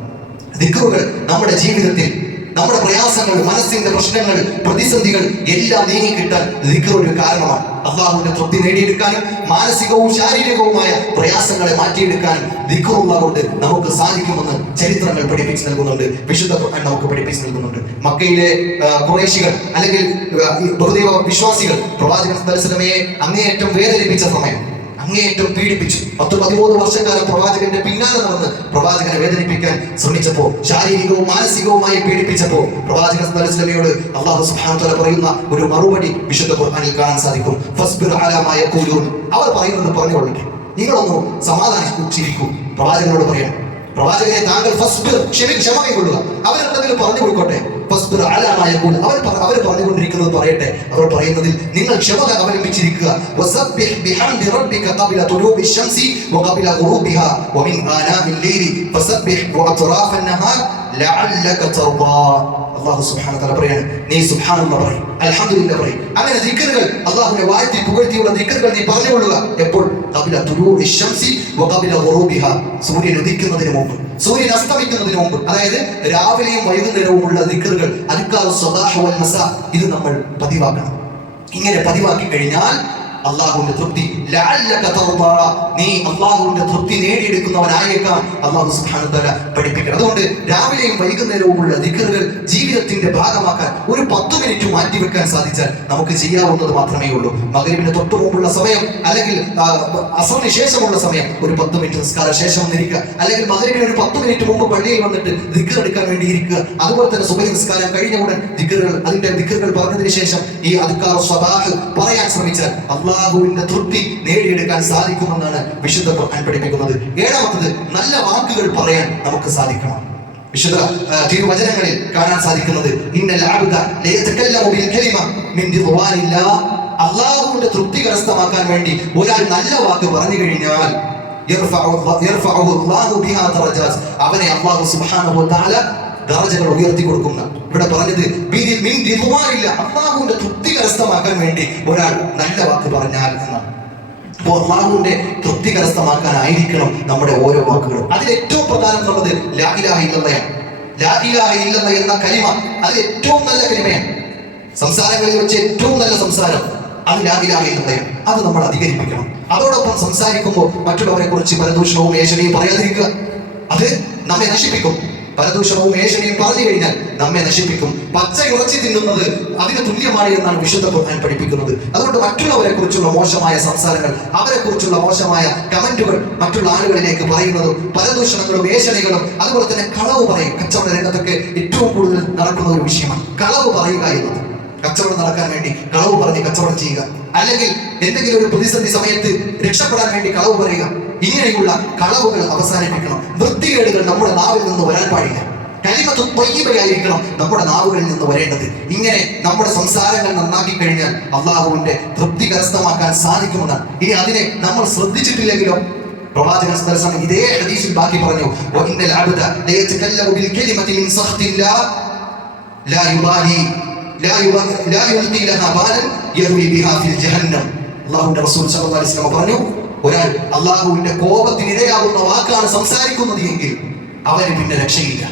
ദിക്റുകൾ നമ്മുടെ ജീവിതത്തിൽ നമ്മുടെ പ്രയാസങ്ങൾ, മനസ്സിന്റെ പ്രശ്നങ്ങൾ, പ്രതിസന്ധികൾ എല്ലാം നീങ്ങിക്കിട്ടാൻ ദിക്ർ ഒരു കാരണമാണ്. അള്ളാഹുവിന്റെ തൃപ്തി നേടിയെടുക്കാനും മാനസികവും ശാരീരികവുമായ പ്രയാസങ്ങളെ മാറ്റിയെടുക്കാനും ദിക്റുള്ള കൊണ്ട് നമുക്ക് സാധിക്കുമെന്ന് ചരിത്രങ്ങൾ പഠിപ്പിച്ചു നൽകുന്നുണ്ട്, വിശുദ്ധ ഖുർആൻ നമുക്ക് പഠിപ്പിച്ചു നൽകുന്നുണ്ട്. മക്കയിലെ ഖുറൈശികൾ അല്ലെങ്കിൽ ബഹുദൈവ വിശ്വാസികൾ പ്രവാചകൻ സല്ലല്ലാഹു അലൈഹി വസല്ലമയെ അങ്ങേയറ്റം വേദനിപ്പിച്ച സമയം, അങ്ങേയറ്റം പീഡിപ്പിച്ചു. 10-13 വർഷക്കാലം പ്രവാചകന്റെ പിന്നാലെ നടന്ന് പ്രവാചകനെ വേദനിപ്പിക്കാൻ ശ്രമിച്ചപ്പോ, ശാരീരികവും മാനസികവുമായി പീഡിപ്പിച്ചപ്പോ പ്രവാചകൻ സല്ലല്ലാഹു അലൈഹി വസല്ലമയോട് അല്ലാഹു സുബ്ഹാനഹു വ തആല പറയുന്ന ഒരു മറുപടി വിശുദ്ധ ഖുർആനിൽ കാണാൻ സാധിക്കും. ഫസ്ബിർ അലാ മാ യഖൂലൂൻ. അവർ പറയുന്നത് പറഞ്ഞുകൊള്ളട്ടെ, നിങ്ങളൊന്ന് സമാധാനിച്ചിരിക്കൂ. പ്രവാചകനോട് പറയാം, പ്രവാചകനെ താങ്കൾ ഫസ്ബിർ, ക്ഷമ കൈക്കൊള്ളുക. അവരെന്തെങ്കിലും പറഞ്ഞു കൊടുക്കട്ടെ. ഫസ്ബിർ അലാ മാ യഖൂൽ. അവർ പറഞ്ഞുകൊണ്ടിരിക്കുന്നത് പറയട്ടെ. അവർ പറയുന്നതിൽ നിങ്ങൾ ക്ഷമ അവലംബിച്ചിരിക്കുക. വസബ്ബിഹ് ബിഹംദി റബ്ബിക ഖബല തുലൂബി ശംസി വഖബല ഗുറൂബിഹാ വമിൻ ആനാഇൽ ലൈലി ഫസബ്ബിഹ് വഅത്റാഫൻ നഹാർ ലഅല്ലക തർദാ. അല്ലാഹു സുബ്ഹാനഹു വ തആല പറയാണ്, നീ സുബ്ഹാനല്ലാഹ് പറയ്, അൽഹംദുലില്ലാഹ് പറയ്. അങ്ങനെ ദിക്റുകൾ, അല്ലാഹുവിനെ വാഴ്ത്തി പുകഴ്ത്തിയുള്ള ദിക്റുകൾ നീ പറഞ്ഞുകൊള്ളുക. എപ്പോൾ? ഖബല തുലൂബി ശംസി വഖബല ഗുറൂബിഹാ. സൂര്യൻ ഉദിക്കുന്നതിന് മുമ്പ്, സൂര്യൻ അസ്തമിക്കുന്നതിന് മുമ്പ്, അതായത് രാവിലെയും വൈകുന്നേരവുമുള്ള ദിക്റുകൾ, അദ്കാറു സ്വബാഹ് വൽ മസാ, ഇത് നമ്മൾ പതിവാക്കണം. ഇങ്ങനെ പതിവാക്കി കഴിഞ്ഞാൽ അല്ലാഹുവിന്റെ തൃപ്തി, ലഅല്ലക തർദാ, നീ അല്ലാഹുവിന്റെ തൃപ്തി നേടിയെടുക്കുന്നവനായേക്കാം അല്ലാഹു സുബ്ഹാനഹു വ തആല പഠിപ്പിക്കണം. അതുകൊണ്ട് രാവിലെയും വൈകുന്നേരവുമുള്ള ദിക്റുകൾ ജീവിതത്തിന്റെ ഭാഗമാക്കാൻ ഒരു 10 മിനിറ്റ് മാറ്റിവെക്കാൻ സാധിച്ചാൽ നമുക്ക് ചെയ്യാവുന്നത് മാത്രമേ ഉള്ളൂ. മഗ്‌രിബിന് തൊട്ടു മുമ്പുള്ള സമയം, അല്ലെങ്കിൽ അസറിന് ശേഷമുള്ള സമയം, ഒരു 10 മിനിറ്റ് നിസ്കാര ശേഷം ഇരിക്കുക, അല്ലെങ്കിൽ മഗ്‌രിബിന് ഒരു 10 മിനിറ്റ് മുമ്പ് പള്ളിയിൽ വന്നിട്ട് ദിക്ർ എടുക്കാൻ വേണ്ടി ഇരിക്കുക. അതുപോലെ തന്നെ സുബഹി നിസ്കാരം കഴിഞ്ഞ ഉടൻ അതിന്റെ ദിക്റുകൾ പറഞ്ഞതിന് ശേഷം ഈ അദ്കാറു സ്വബാഹ് പറയാൻ ശ്രമിച്ചാൽ അല്ലാഹുവിന്റെ തൃപ്തി നേടിയെടുക്കാൻ സാധിക്കുമെന്നാണ് വിശുദ്ധ ഖുർആൻ പഠിപ്പിക്കുന്നത്. 7-മത്തത്, നല്ല വാക്കുകൾ പറയാൻ നമുക്ക് സാധിക്കണം. വിശുദ്ധ തിരുവചനങ്ങളിൽ കാണാൻ സാധിക്കുന്നത്, ഇന്നൽ അബ്ദ ലയതകല്ലമു ബിൽ കലിമ മിൻ റിദ്വാനില്ലാഹ്. അല്ലാഹുവിന്റെ തൃപ്തി കരസ്ഥമാക്കാൻ വേണ്ടി ഒരാൾ നല്ല വാക്ക് പറഞ്ഞു കഴിഞ്ഞാൽ യർഫഉഹു അല്ലാഹു ബിഹാ ദറജാത്ത്, അവനെ അല്ലാഹു സുബ്ഹാനഹു വ തആല ദറജകൾ ഉയർത്തി കൊടുക്കുന്ന. ഇവിടെ പറഞ്ഞത് മിൻ റിദ്വാനില്ലാഹ്, അല്ലാഹുവിന്റെ തൃപ്തി കരസ്ഥമാക്കാൻ വേണ്ടി ഒരാൾ നല്ല വാക്ക് പറഞ്ഞാൽ എന്നാണ്. അപ്പോൾ അല്ലാഹുവിന്റെ തൃപ്തി കരസ്ഥമാക്കാനായിരിക്കണം നമ്മുടെ ഓരോ വാക്കുകളും. അതിൽ ഏറ്റവും പ്രധാനം എന്നുള്ളത് ലാ ഇലാഹ ഇല്ലല്ലാഹ്. ലാ ഇലാഹ ഇല്ലല്ലാഹ് എന്ന കലിമ അത് ഏറ്റവും നല്ല കലിമയാണ്. സംസാരങ്ങളിൽ വെച്ച് ഏറ്റവും നല്ല സംസാരം അത് ലാ ഇലാഹ ഇല്ലല്ലാഹ്. അത് നമ്മൾ അധികരിപ്പിക്കണം. അതോടൊപ്പം സംസാരിക്കുമ്പോൾ മറ്റുള്ളവരെ കുറിച്ച് പരദൂഷണവും ഏഷണിയും പറയാതിരിക്കുക. അത് നമ്മെ നശിപ്പിക്കും. പരദൂഷണവും ഏഷണിയും പറഞ്ഞു കഴിഞ്ഞാൽ നമ്മെ നശിപ്പിക്കും. പച്ച ഇറച്ചി തിന്നുന്നത് അതിന് തുല്യമാണ് എന്നാണ് വിശുദ്ധ ഖുർആൻ പഠിപ്പിക്കുന്നത്. അതുകൊണ്ട് മറ്റുള്ളവരെ കുറിച്ചുള്ള മോശമായ സംസാരങ്ങൾ, അവരെ കുറിച്ചുള്ള മോശമായ കമന്റുകൾ മറ്റുള്ള ആളുകളിലേക്ക് പറയുന്നതും, പരദൂഷണങ്ങളും ഏഷണികളും, അതുപോലെ തന്നെ കളവ് പറയും. കച്ചവട രംഗത്തൊക്കെ ഏറ്റവും കൂടുതൽ നടക്കുന്ന ഒരു വിഷയമാണ് കളവ് പറയുക എന്നത്. കച്ചവടം നടക്കാൻ വേണ്ടി കളവ് പറഞ്ഞ് കച്ചവടം ചെയ്യുക, അല്ലെങ്കിൽ എന്തെങ്കിലും ഒരു പ്രതിസന്ധി സമയത്ത് രക്ഷപ്പെടാൻ വേണ്ടി കളവ് പറയുക. ഇങ്ങനെയുള്ള കളവുകൾ അവസാനിപ്പിക്കണം. വൃത്തികേടുകൾ നമ്മുടെ നാവിൽ നിന്ന് വരാൻ പാടില്ല. കലിമത്തു ത്വയ്യിബയായിരിക്കണം നമ്മുടെ നാവുകളിൽ നിന്ന് വരേണ്ടത്. ഇങ്ങനെ നമ്മുടെ സംസാരങ്ങൾ നന്നാക്കി കഴിഞ്ഞാൽ അല്ലാഹുവിന്റെ തൃപ്തി കരസ്ഥമാക്കാൻ സാധിക്കുമെന്നാണ്. ഇനി അതിനെ നമ്മൾ ശ്രദ്ധിച്ചിട്ടില്ലെങ്കിലോ, പ്രവാചകൻ സല്ലല്ലാഹു അലൈഹി വസല്ലം ഇതേ ഹദീസിൽ ബാക്കി പറഞ്ഞു, വഇന്നൽ അബ്ദ ലയതകല്ലമു ബിൽ കലിമതി മിൻ സഖ്തില്ലാഹ് ലാ യുബാലി ലാ യുൽഖി ലഹാ ബാലൻ യർമി ബിഹാ ഫിൽ ജഹന്നം. അല്ലാഹുവിന്റെ റസൂൽ സല്ലല്ലാഹു അലൈഹി വസല്ലം പറഞ്ഞു, ഒരാൾ അല്ലാഹുവിന്റെ കോപത്തിനിരയാവുന്ന വാക്കാണ് സംസാരിക്കുന്നത് എങ്കിൽ അവന് പിന്നെ രക്ഷയില്ല,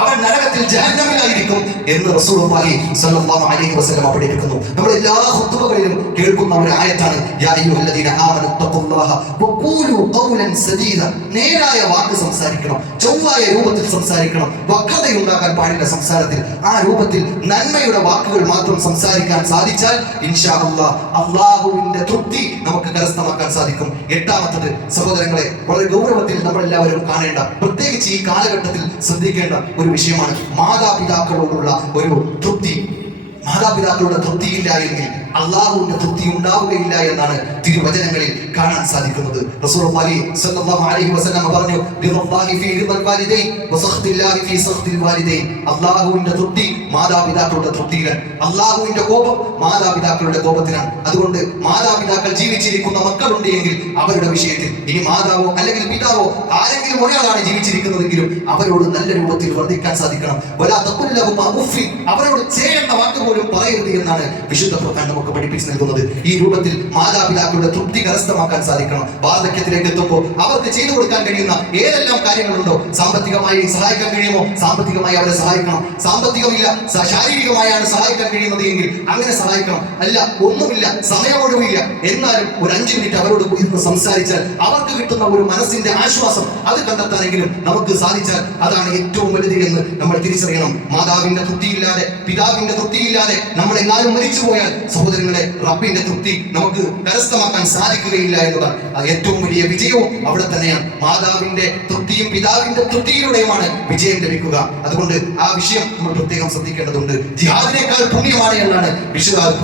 അവൻ നരകത്തിൽ ജഹന്നമിലായിരിക്കും എന്ന് റസൂലുള്ളാഹി സ്വല്ലല്ലാഹു അലൈഹി വസല്ലം പഠിപ്പിക്കുന്നു. നമ്മൾ എല്ലാ ഖുതുബകളിലും കേൾക്കുന്ന ഒരു ആയത്താണ്, യാ അയ്യുഹല്ലദീന ആമനു തഖുല്ലാഹ വഖൂലു ഖൗലൻ സദീദ. നേരായ വാക്ക് സംസാരിക്കണം, ചൊവ്വായ രൂപത്തിൽ സംസാരിക്കണം. വക്രതയുണ്ടാകാൻ പാടില്ല സംസാരത്തിൽ. ആ രൂപത്തിൽ നന്മയുടെ വാക്കുകൾ മാത്രം സംസാരിക്കാൻ സാധിച്ചാൽ ഇൻഷാ അല്ലാഹ് അല്ലാഹുവിന്റെ തൃപ്തി നമുക്ക് കരസ്ഥമാക്കാൻ സാധിക്കും. 8-മത്തത്, സഹോദരങ്ങളെ, വളരെ ഗൗരവത്തിൽ നമ്മൾ എല്ലാവരും കാണേണ്ട, പ്രത്യേകിച്ച് ഈ കാലഘട്ടത്തിൽ ശ്രദ്ധിക്കേണ്ട ഒരു വിഷയമാണ് മാതാപിതാക്കളോടുള്ള ഒരു തൃപ്തി. മാതാപിതാക്കളുടെ തൃപ്തിയില്ല എങ്കിൽ അല്ലാഹുവിന്റെ തൃപ്തി ഉണ്ടാവുകയില്ല എന്നാണ് തിരുവചനങ്ങളിൽ കാണാൻ സാധിക്കുന്നത്. റസൂലുള്ളാഹി സ്വല്ലല്ലാഹു അലൈഹി വസല്ലം പറഞ്ഞു, റിദല്ലാഹി ഫീ റിദൽ വാലിദൈൻ വസഖ്തില്ലാഹി ഫീ സഖ്തിൽ വാലിദൈൻ. അല്ലാഹുവിന്റെ തൃപ്തി മാതാപിതാക്കളുടെ തൃപ്തിയിലാണ്, അല്ലാഹുവിന്റെ കോപം മാതാപിതാക്കളുടെ കോപത്തിലാണ്. അതുകൊണ്ട് മാതാപിതാക്കൾ ജീവിച്ചിരിക്കുന്ന മക്കളുണ്ട് എങ്കിൽ അവരുടെ വിഷയത്തിൽ, ഇനി മാതാവോ അല്ലെങ്കിൽ പിതാവോ ആരെങ്കിലും ഒരാളാണ് ജീവിച്ചിരിക്കുന്നതെങ്കിലും അവരോട് നല്ല രൂപത്തിൽ വർദ്ധിക്കാൻ സാധിക്കണം. വലാ തഖുൽ ലഹുമാ ഉഫ്ഫിൻ, അവരോട് ചേർന്ന വാക്ക് പോലും പറയരുത് എന്നാണ് വിശുദ്ധ ഖുർആൻ നമുക്ക് പഠിപ്പിച്ചു നൽകുന്നത്. ഈ രൂപത്തിൽ മാതാപിതാക്കളുടെ തൃപ്തി കരസ്ഥമാക്കാൻ സാധിക്കണം. വാർദ്ധക്യത്തിലേക്ക് എത്തുമ്പോൾ അവർക്ക് ചെയ്തു കൊടുക്കാൻ കഴിയുന്ന ഏതെല്ലാം കാര്യങ്ങളുണ്ടോ, സാമ്പത്തികമായി സഹായിക്കാൻ കഴിയുമോ സാമ്പത്തികമായി അവരെ സഹായിക്കണം. സാമ്പത്തികമില്ല, ശാരീരികമായാണ് സഹായിക്കാൻ കഴിയുന്നത് എങ്കിൽ അങ്ങനെ സഹായിക്കണം. അല്ല, ഒന്നുമില്ല, സമയമൊഴിവില്ല, എന്നാലും ഒരു 5 മിനിറ്റ് അവരോട് ഇരുന്ന് സംസാരിച്ചാൽ അവർക്ക് കിട്ടുന്ന ഒരു മനസ്സിന്റെ ആശ്വാസം അത് കണ്ടെത്താനെങ്കിലും നമുക്ക് സാധിച്ചാൽ അതാണ് ഏറ്റവും വലുത് എന്ന് നമ്മൾ തിരിച്ചറിയണം. മാതാവിന്റെ തൃപ്തിയില്ലാതെ, പിതാവിന്റെ തൃപ്തിയില്ലാതെ നമ്മൾ എങ്ങാനും മരിച്ചുപോയാൽ സഹോദരങ്ങളെ, റബ്ബിന്റെ തൃപ്തി നമുക്ക് കരസ്ഥമാക്കാൻ സാധിക്കുകയില്ല എന്നതാണ് ഏറ്റവും വലിയ വിജയവും അവിടെ തന്നെയാണ്. മാതാവിന്റെ തൃപ്തിയും പിതാവിന്റെ തൃപ്തിയിലൂടെയുമാണ് വിജയം ലഭിക്കുക. അതുകൊണ്ട് ആ വിഷയം നമ്മൾ പ്രത്യേകം ശ്രദ്ധിക്കേണ്ടതുണ്ട്. ജിഹാദിനേക്കാൾ പുണ്യമാണ് എന്നാണ്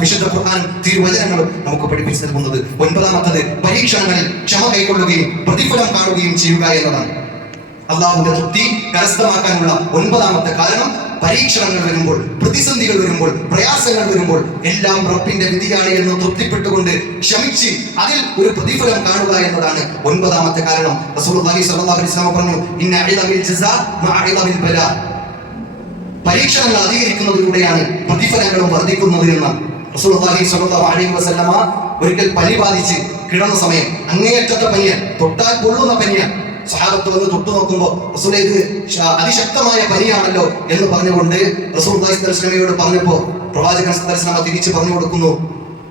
വിശുദ്ധ ഖുർആനും തിരുവചനങ്ങളും നമുക്ക് പഠിപ്പിച്ചു നൽകുന്നത്. 9ാമത്തത് പരീക്ഷണങ്ങളിൽ ക്ഷമ കൈക്കൊള്ളുകയും പ്രതിഫലം കാണുകയും ചെയ്യുക എന്നതാണ്. അള്ളാഹുവിന്റെ തൃപ്തി കരസ്ഥമാക്കാനുള്ള 9ാമത്തെ കാരണം, പരീക്ഷണങ്ങൾ വരുമ്പോൾ, പ്രതിസന്ധികൾ വരുമ്പോൾ, പ്രയാസങ്ങൾ വരുമ്പോൾ എല്ലാം റബ്ബിന്റെ വിധിയാണ് എന്ന് തൃപ്തിപ്പെട്ടുകൊണ്ട് ക്ഷമിച്ച് അതിൽ ഒരു പ്രതിഫലം കാണുക എന്നതാണ് 9ാമത്തെ കാരണം. റസൂലുള്ളാഹി സ്വല്ലല്ലാഹു അലൈഹി വസല്ലം പറഞ്ഞു, ഇന്ന അഇദമിൽ ജസാ മഅഇദമിൽ ബലാ. പരീക്ഷണങ്ങൾ അധികരിക്കുന്നതിലൂടെയാണ് പ്രതിഫലങ്ങളും വർദ്ധിക്കുന്നത് എന്നാണ്. റസൂലുള്ളാഹി സ്വല്ലല്ലാഹു അലൈഹി വസല്ലമ ഒരിക്കൽ പനി ബാധിച്ച് കിടന്ന സമയം, അങ്ങേയറ്റത്തെ പനിയാണ്, തൊട്ടാൽ പൊള്ളുന്ന പനിയാണ്. സഹാബത്ത് വന്ന് തൊട്ടു നോക്കുമ്പോൾ റസൂലേ, ഇത് അതിശക്തമായ പനിയാണല്ലോ എന്ന് പറഞ്ഞുകൊണ്ട് റസൂലുള്ളാഹി സ്വല്ലല്ലാഹു അലൈഹി വസല്ലമയോട് പറഞ്ഞപ്പോൾ പ്രവാചകൻ സ്വല്ലല്ലാഹു അലൈഹി വസല്ലമ തിരിച്ചു പറഞ്ഞു കൊടുക്കുന്നു,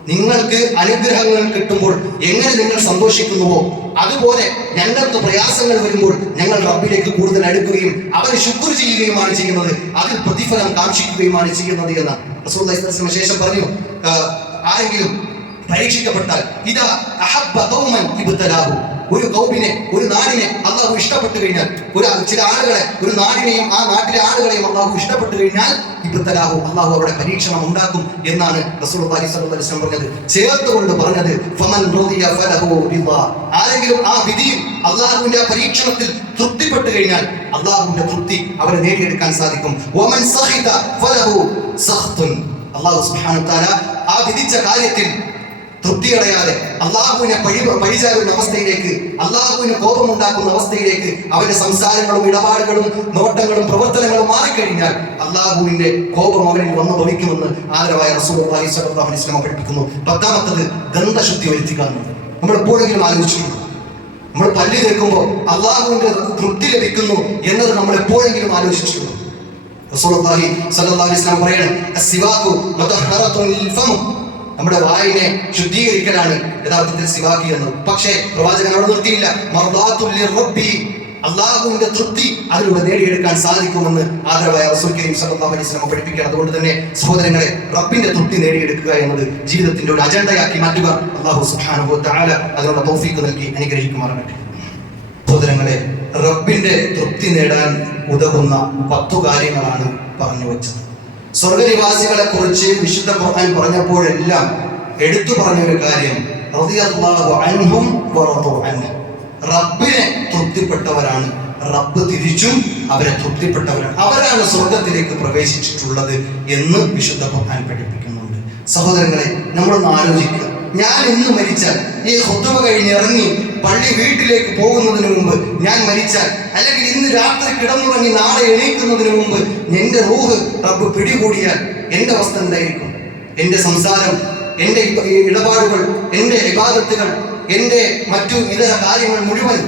നിങ്ങൾക്ക് അനുഗ്രഹങ്ങൾ കിട്ടുമ്പോൾ എങ്ങനെ നിങ്ങൾ സന്തോഷിക്കുന്നുവോ അതുപോലെ ഞങ്ങൾക്ക് പ്രയാസങ്ങൾ വരുമ്പോൾ ഞങ്ങൾ റബ്ബിലേക്ക് കൂടുതൽ അടുക്കുകയും അവന് ശുക്ർ ചെയ്യുകയുമാണ് ചെയ്യുന്നത്, അതിൽ പ്രതിഫലം കാക്ഷിക്കുകയുമാണ് ചെയ്യുന്നത് എന്ന് റസൂലുള്ളാഹി സ്വല്ലല്ലാഹു അലൈഹി വസല്ലം ശേഷം പറഞ്ഞു, ആരെങ്കിലും പരീക്ഷിക്കപ്പെട്ടാൽ ഇദാ അഹബ്ബ ഖൗമൻ ഇബ്തലാഹു, ഒരു കൗമിനെ, ഒരു നാടിനെ അള്ളാഹു ഇഷ്ടപ്പെട്ടു കഴിഞ്ഞാൽ, ചില ആളുകളെ, ഒരു നാടിനെയും ആ നാട്ടിലെ ആളുകളെയും അള്ളാഹു ഇഷ്ടപ്പെട്ടു കഴിഞ്ഞാൽ ഇബ്തലാഹു, അള്ളാഹു അവിടെ പരീക്ഷണം ഉണ്ടാക്കും എന്നാണ് റസൂലുള്ളാഹി സ്വല്ലല്ലാഹു അലൈഹി വസല്ലം പറഞ്ഞത്. ചേർത്തുകൊണ്ട് പറഞ്ഞത് ഫമൻ റദിയ ഫലഹു റിദാ, ആരെങ്കിലും ആ വിധിയിൽ അള്ളാഹുവിന്റെ പരീക്ഷണത്തിൽ തൃപ്തിപ്പെട്ടു കഴിഞ്ഞാൽ അള്ളാഹുവിന്റെ തൃപ്തി അവരെ നേടിയെടുക്കാൻ സാധിക്കും. വമൻ സഖിത ഫലഹു സഖ്തുൻ, അള്ളാഹു സുബ്ഹാനഹു വ തആല ആ വിധിച്ച കാര്യത്തിൽ തൃപ്തിയടയാതെ അള്ളാഹുവിനെ പഴിചാരുന്ന അവസ്ഥയിലേക്ക്, അള്ളാഹുവിന് കോപമുണ്ടാക്കുന്ന അവസ്ഥയിലേക്ക് അവന്റെ സംസാരങ്ങളും ഇടപാടുകളും നോട്ടങ്ങളും പ്രവർത്തനങ്ങളും മാറിക്കഴിഞ്ഞാൽ അള്ളാഹുവിന്റെ കോപം അവനിൽ വന്നു ഭവിക്കുമെന്ന് ആദരവായ റസൂലുള്ളാഹി സ്വല്ലല്ലാഹു അലൈഹി വസല്ലം പഠിപ്പിക്കുന്നു. 10ാമത്തത് ഗന്ധശുദ്ധി വരുത്തുക. നമ്മൾ എപ്പോഴെങ്കിലും ആലോചിച്ചിട്ടുണ്ടോ? നമ്മൾ പല്ല് തേക്കുമ്പോൾ അള്ളാഹുവിന്റെ തൃപ്തി ലഭിക്കുന്നു എന്നത് നമ്മൾ എപ്പോഴെങ്കിലും ആലോചിച്ചിട്ടുണ്ടോ? റസൂലുള്ളാഹി സ്വല്ലല്ലാഹു അലൈഹി വസല്ലം പറയാണ്, അസ്സിവാഖു മുതഹറത്തുൻ ലിൽ ഫം, നമ്മുടെ വായിനെ ശുദ്ധീകരിക്കലാണ് യഥാർത്ഥത്തിൽ സിവാക്കി എന്നത്. പക്ഷേ പ്രവാചകൻ അവിടെ നിർത്തിയില്ല. മർദാത്തുൽ ലിറബ്ബി, അള്ളാഹുവിന്റെ തൃപ്തി അതിലൂടെ നേടിയെടുക്കാൻ സാധിക്കുമെന്ന് ആദരവായ റസൂൽ കരീം സ്വല്ലല്ലാഹു അലൈഹി വസല്ലം പഠിപ്പിക്കുകയാണ്. അതുകൊണ്ട് തന്നെ സഹോദരങ്ങളെ, റബ്ബിന്റെ തൃപ്തി നേടിയെടുക്കുക എന്നത് ജീവിതത്തിന്റെ ഒരു അജണ്ടയാക്കി മാറ്റുക. അല്ലാഹു സുബ്ഹാനഹു വ തആല അതിനുള്ള തൗഫീഖ് നൽകി അനുഗ്രഹിക്കുമാറാകട്ടെ. സഹോദരങ്ങളെ, റബ്ബിന്റെ തൃപ്തി നേടാൻ ഉതകുന്ന 10 കാര്യങ്ങളാണ് പറഞ്ഞു വെച്ചത്. സ്വർഗനിവാസികളെ കുറിച്ച് വിശുദ്ധ ഖുർആൻ പറഞ്ഞപ്പോഴെല്ലാം എടുത്തു പറഞ്ഞൊരു കാര്യം, റളിയല്ലാഹു അൻഹും വറദു അൻഹു, റബ്ബിനെ തൃപ്തിപ്പെട്ടവരാണ്, റബ്ബ് തിരിച്ചും അവരെ തൃപ്തിപ്പെട്ടവരാണ്, അവരാണ് സ്വർഗത്തിലേക്ക് പ്രവേശിച്ചിട്ടുള്ളത് എന്ന് വിശുദ്ധ ഖുർആൻ പഠിപ്പിക്കുന്നുണ്ട്. സഹോദരങ്ങളെ, നമ്മളൊന്ന് ആലോചിക്കുക. ഞാൻ ഇന്ന് മരിച്ചാൽ, ഈ ഖുതുബ കഴിഞ്ഞ് ഇറങ്ങി പള്ളി വീട്ടിലേക്ക് പോകുന്നതിന് മുമ്പ് ഞാൻ മരിച്ചാൽ, അല്ലെങ്കിൽ ഇന്ന് രാത്രി കിടന്നുറങ്ങി നാളെ എണീക്കുന്നതിന് മുമ്പ് എന്റെ റൂഹ് റബ്ബ് പിടികൂടിയാൽ എന്റെ അവസ്ഥ എന്തായിരിക്കും? എന്റെ സംസാരം, എന്റെ ഇടപാടുകൾ, എന്റെ ഇബാദത്തുകൾ, എന്റെ മറ്റു ഇതര കാര്യങ്ങൾ മുഴുവൻ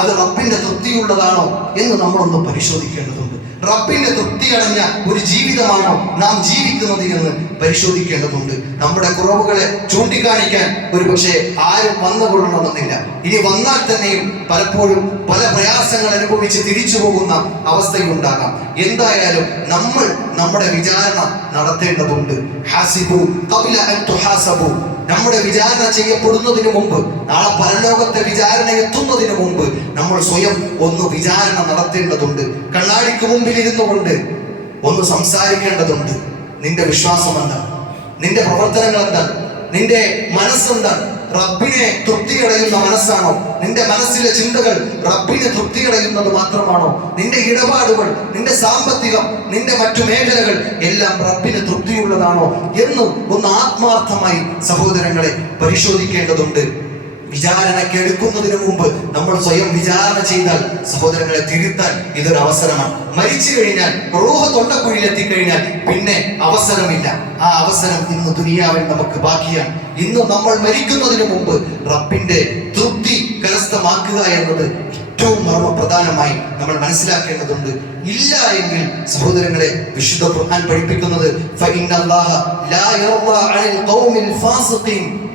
അത് റബ്ബിന്റെ തൃപ്തിയുള്ളതാണോ എന്ന് നമ്മളൊന്ന് പരിശോധിക്കേണ്ടതുണ്ട്. റബ്ബിന്റെ തൃപ്തി അടഞ്ഞ ഒരു ജീവിതമാണോ നാം ജീവിക്കുന്നത് എന്ന് പരിശോധിക്കേണ്ടതുണ്ട്. നമ്മുടെ കുറവുകളെ ചൂണ്ടിക്കാണിക്കാൻ ഒരുപക്ഷെ ആരും വന്നുകൊള്ളണമെന്നില്ല. ഇനി വന്നാൽ തന്നെയും പലപ്പോഴും പല പ്രയാസങ്ങൾ അനുഭവിച്ച് തിരിച്ചു പോകുന്ന അവസ്ഥയുണ്ടാകാം. എന്തായാലും നമ്മൾ നമ്മുടെ വിചാരണ നടത്തേണ്ടതുണ്ട്. ഹാസിബു ഖബ്ല അൻ തുഹാസബു, നമ്മുടെ വിചാരണ ചെയ്യപ്പെടുന്നതിന് മുമ്പ്, നാളെ പരലോകത്തെ വിചാരണ എത്തുന്നതിന് മുമ്പ് നമ്മൾ സ്വയം ഒന്ന് വിചാരണ നടത്തേണ്ടതുണ്ട്. കണ്ണാടിക്ക് മുമ്പിൽ ഇരുന്നു കൊണ്ട് ഒന്ന് സംസാരിക്കേണ്ടതുണ്ട്. നിന്റെ വിശ്വാസം എന്താണ്? നിന്റെ പ്രവർത്തനങ്ങൾ എന്താണ്? നിന്റെ മനസ്സെന്താണ്? റബ്ബിനെ തൃപ്തിയടയുന്ന മനസ്സാണോ? നിന്റെ മനസ്സിലെ ചിന്തകൾ റബ്ബിനെ തൃപ്തിയടയുന്നത് മാത്രമാണോ? നിന്റെ ഇടപാടുകൾ, നിന്റെ സാമ്പത്തികം, നിന്റെ മറ്റു മേഖലകൾ എല്ലാം റബ്ബിന് തൃപ്തിയുള്ളതാണോ എന്ന് ഒന്ന് ആത്മാർത്ഥമായി സഹോദരങ്ങളെ പരിശോധിക്കേണ്ടതുണ്ട്. വിചാരണയ്ക്ക് എടുക്കുന്നതിന് മുമ്പ് നമ്മൾ സ്വയം വിചാരണ ചെയ്താൽ സഹോദരങ്ങളെ തിരുത്താൻ ഇതൊരു അവസരമാണ്. മരിച്ചു കഴിഞ്ഞാൽ റൂഹ് തൊണ്ടക്കുഴിയിൽ എത്തിക്കഴിഞ്ഞാൽ പിന്നെ അവസരമില്ല. ആ അവസരം ഇന്ന് ദുനിയാവിൽ നമുക്ക് ബാക്കിയാണ്. ഇന്ന് നമ്മൾ മരിക്കുന്നതിന് മുമ്പ് റബ്ബിന്റെ തൃപ്തി കരസ്ഥമാക്കുക എന്നത് ഏറ്റവും മർമ്മപ്രധാനമായി നമ്മൾ മനസ്സിലാക്കേണ്ടതുണ്ട്. ഇല്ല എങ്കിൽ സഹോദരങ്ങളെ വിശുദ്ധ ഖുർആൻ പഠിപ്പിക്കുന്നത്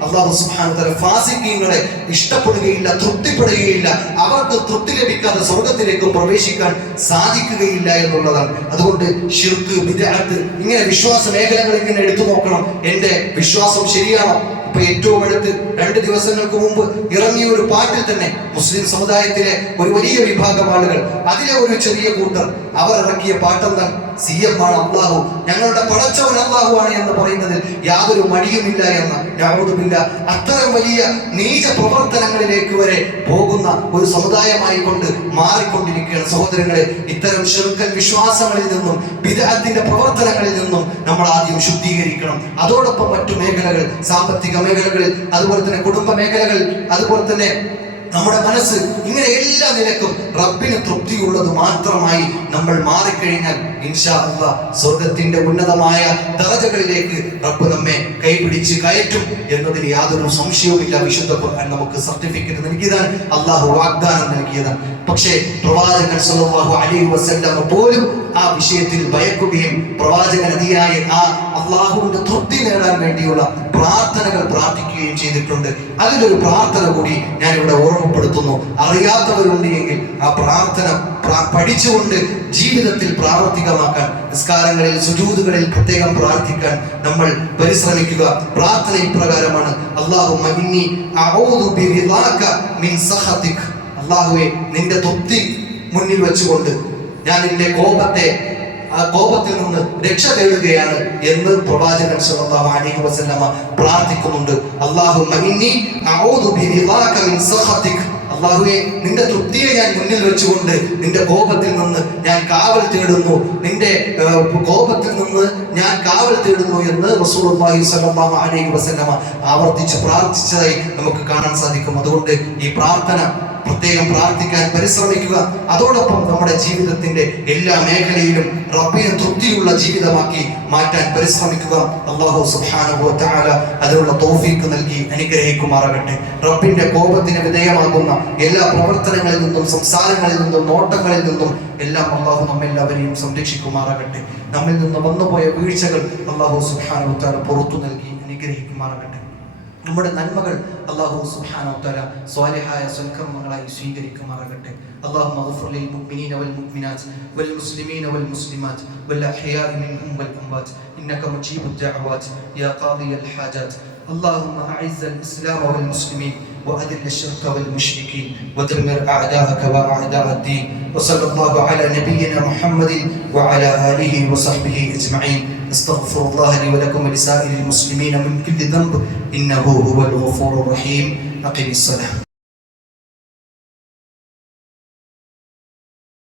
അല്ലാഹു സുബ്ഹാനഹു വ തആല ഫാസിഖീങ്ങളെ ഇഷ്ടപ്പെടുകയില്ല, തൃപ്തിപ്പെടുകയില്ല. അവർക്ക് തൃപ്തി ലഭിക്കാതെ സ്വർഗത്തിലേക്ക് പ്രവേശിക്കാൻ സാധിക്കുകയില്ല എന്നുള്ളതാണ്. അതുകൊണ്ട് ശിർക്ക്, ബിദ്അത്ത് ഇങ്ങനെ വിശ്വാസ മേഖലകൾ ഇങ്ങനെ എടുത്തു നോക്കണം. എന്റെ വിശ്വാസം ശരിയാണോ? ഇപ്പൊ ഏറ്റവും അടുത്ത് 2 ദിവസങ്ങൾക്ക് മുമ്പ് ഇറങ്ങിയ ഒരു പാട്ടിൽ തന്നെ മുസ്ലിം സമുദായത്തിലെ ഒരു വലിയ വിഭാഗം ആളുകൾ, അതിലെ ഒരു ചെറിയ കൂട്ടർ, അവർ ഇറക്കിയ പാട്ടെന്താണ്? CM ആണ് അള്ളാഹു, ഞങ്ങളുടെ പടച്ചവൻ അള്ളാഹു ആണ് എന്ന് പറയുന്നതിൽ യാതൊരു മടിയുമില്ല എന്ന. നഅൂദുബില്ല. അത്തരം വലിയ നീച പ്രവർത്തനങ്ങളിലേക്ക് വരെ പോകുന്ന ഒരു സമുദായമായി കൊണ്ട് മാറിക്കൊണ്ടിരിക്കുകയാണ് സഹോദരങ്ങളെ. ഇത്തരം ശിർക്കൻ വിശ്വാസങ്ങളിൽ നിന്നും ബിദ്അത്തിന്റെ പ്രവർത്തനങ്ങളിൽ നിന്നും നമ്മൾ ആദ്യം ശുദ്ധീകരിക്കണം. അതോടൊപ്പം മറ്റു മേഖലകൾ, സാമ്പത്തിക മേഖലകളിൽ, അതുപോലെ തന്നെ കുടുംബ മേഖലകൾ, അതുപോലെ തന്നെ നമ്മുടെ മനസ്സ്, ഇങ്ങനെ എല്ലാ നിലക്കും റബ്ബിന് തൃപ്തിയുള്ളത് മാത്രമായി നമ്മൾ മാറിക്കഴിഞ്ഞാൽ ഇൻഷാ അല്ലാഹ് സ്വർഗത്തിന്റെ ഉന്നതമായ ദറജകളിലേക്ക് റബ്ബ് നമ്മെ കൈപിടിച്ച് കയറ്റും എന്നതിൽ യാതൊരു സംശയവുമില്ല. വിശുദ്ധ ഖുർആൻ നമുക്ക് സർട്ടിഫിക്കറ്റ് നൽകിയതാണ്, അള്ളാഹു വാഗ്ദാനം നൽകിയതാണ്. പക്ഷേ പ്രവാചകൻ സല്ലല്ലാഹു അലൈഹി വസല്ലം പോലും ആ വിഷയത്തിൽ ഭയക്കുകയും പ്രവാചകനതിയായ ആ അള്ളാഹുവിന്റെ തൃപ്തി നേടാൻ വേണ്ടിയുള്ള പ്രാർത്ഥനകൾ പ്രാർത്ഥിക്കുകയും ചെയ്തിട്ടുണ്ട്. അതിലൊരു പ്രാർത്ഥന കൂടി ഞാൻ ഇവിടെ ഓർമ്മപ്പെടുത്തുന്നു. അറിയാത്തവരുണ്ട് എങ്കിൽ ആ പ്രാർത്ഥന പഠിച്ചുകൊണ്ട് ജീവിതത്തിൽ പ്രാവർത്തികമാക്കാൻ, നിസ്കാരങ്ങളിൽ, സുജൂദുകളിൽ പ്രത്യേകം പ്രാർത്ഥിക്കാൻ നമ്മൾ പരിശ്രമിക്കുക. പ്രാർത്ഥന ഇപ്രകാരമാണ്: അല്ലാഹുമ്മ ഇന്നി അഊദു ബിറിദാക മിൻ സഖതിക. അല്ലാഹുവേ, നിന്റെ തൃപ്തി മുന്നിൽ വെച്ചുകൊണ്ട് ഞാൻ നിന്റെ കോപത്തിൽ നിന്ന് രക്ഷ തേടുകയാണ് എന്ന് പ്രവാചകൻ സല്ലല്ലാഹു അലൈഹി വസല്ലമ പ്രാർത്ഥിക്കുന്നുണ്ട്. അല്ലാഹുമ്മ ഇന്നി അഊദു ബിറിദാക മിൻ സഖതിക. അല്ലാഹുവേ, നിന്റെ തൃപ്തിയെ ഞാൻ മുന്നിൽ വെച്ചുകൊണ്ട് നിന്റെ കോപത്തിൽ നിന്ന് ഞാൻ കാവൽ തേടുന്നു, നിന്റെ കോപത്തിൽ നിന്ന് ഞാൻ കാവൽ തേടുന്നു എന്ന് റസൂലുള്ളാഹി സ്വല്ലല്ലാഹു അലൈഹി വസല്ലമ ആവർത്തിച്ച് പ്രാർത്ഥിച്ചതായി നമുക്ക് കാണാൻ സാധിക്കും. അതുകൊണ്ട് ഈ പ്രാർത്ഥന പ്രത്യേകം പ്രാർത്ഥിക്കാൻ പരിശ്രമിക്കുക. അതോടൊപ്പം നമ്മുടെ ജീവിതത്തിന്റെ എല്ലാ മേഖലയിലും റബ്ബിന് തൃപ്തിയുള്ള ജീവിതമാക്കി മാറ്റാൻ പരിശ്രമിക്കുക. അല്ലാഹു സുബ്ഹാനഹു വ തആല അതിനുള്ള തൗഫീഖ് നൽകി അനുഗ്രഹിക്കുമാറാകട്ടെ. റബ്ബിന്റെ കോപത്തിന് വിധേയമാകുന്ന എല്ലാ പ്രവർത്തനങ്ങളിൽ നിന്നും, സംസാരങ്ങളിൽ നിന്നും, നോട്ടങ്ങളിൽ നിന്നും എല്ലാം അല്ലാഹു നമ്മെല്ലാവരെയും സംരക്ഷിക്കുമാറാകട്ടെ. നമ്മിൽ നിന്ന് വന്നുപോയ വീഴ്ചകൾ അല്ലാഹു സുബ്ഹാനഹു വ തആല പുറത്തു നൽകി അനുഗ്രഹിക്കുമാറാകട്ടെ. നമ്മുടെ നന്മകൾ അല്ലാഹു സുബ്ഹാനഹു വ തആല സ്വാലിഹായ സൽക്കർമ്മങ്ങളായി സ്വീകരിക്കുമാറാകട്ടെ. اللهم اغفر للمؤمنين والمؤمنات والمسلمين والمسلمات والأحياء منهم والأموات إنك مجيب الدعوات يا قاضي الحاجات. اللهم أعز الإسلام والمسلمين وأذل الشرك والمشركين ودمر أعداءك وأعداء الدين. وصلى الله على نبينا محمد وعلى آله وصحبه أجمعين. استغفر الله لي ولكم ولسائر المسلمين من كل ذنب إنه هو الغفور الرحيم. أقم الصلاة.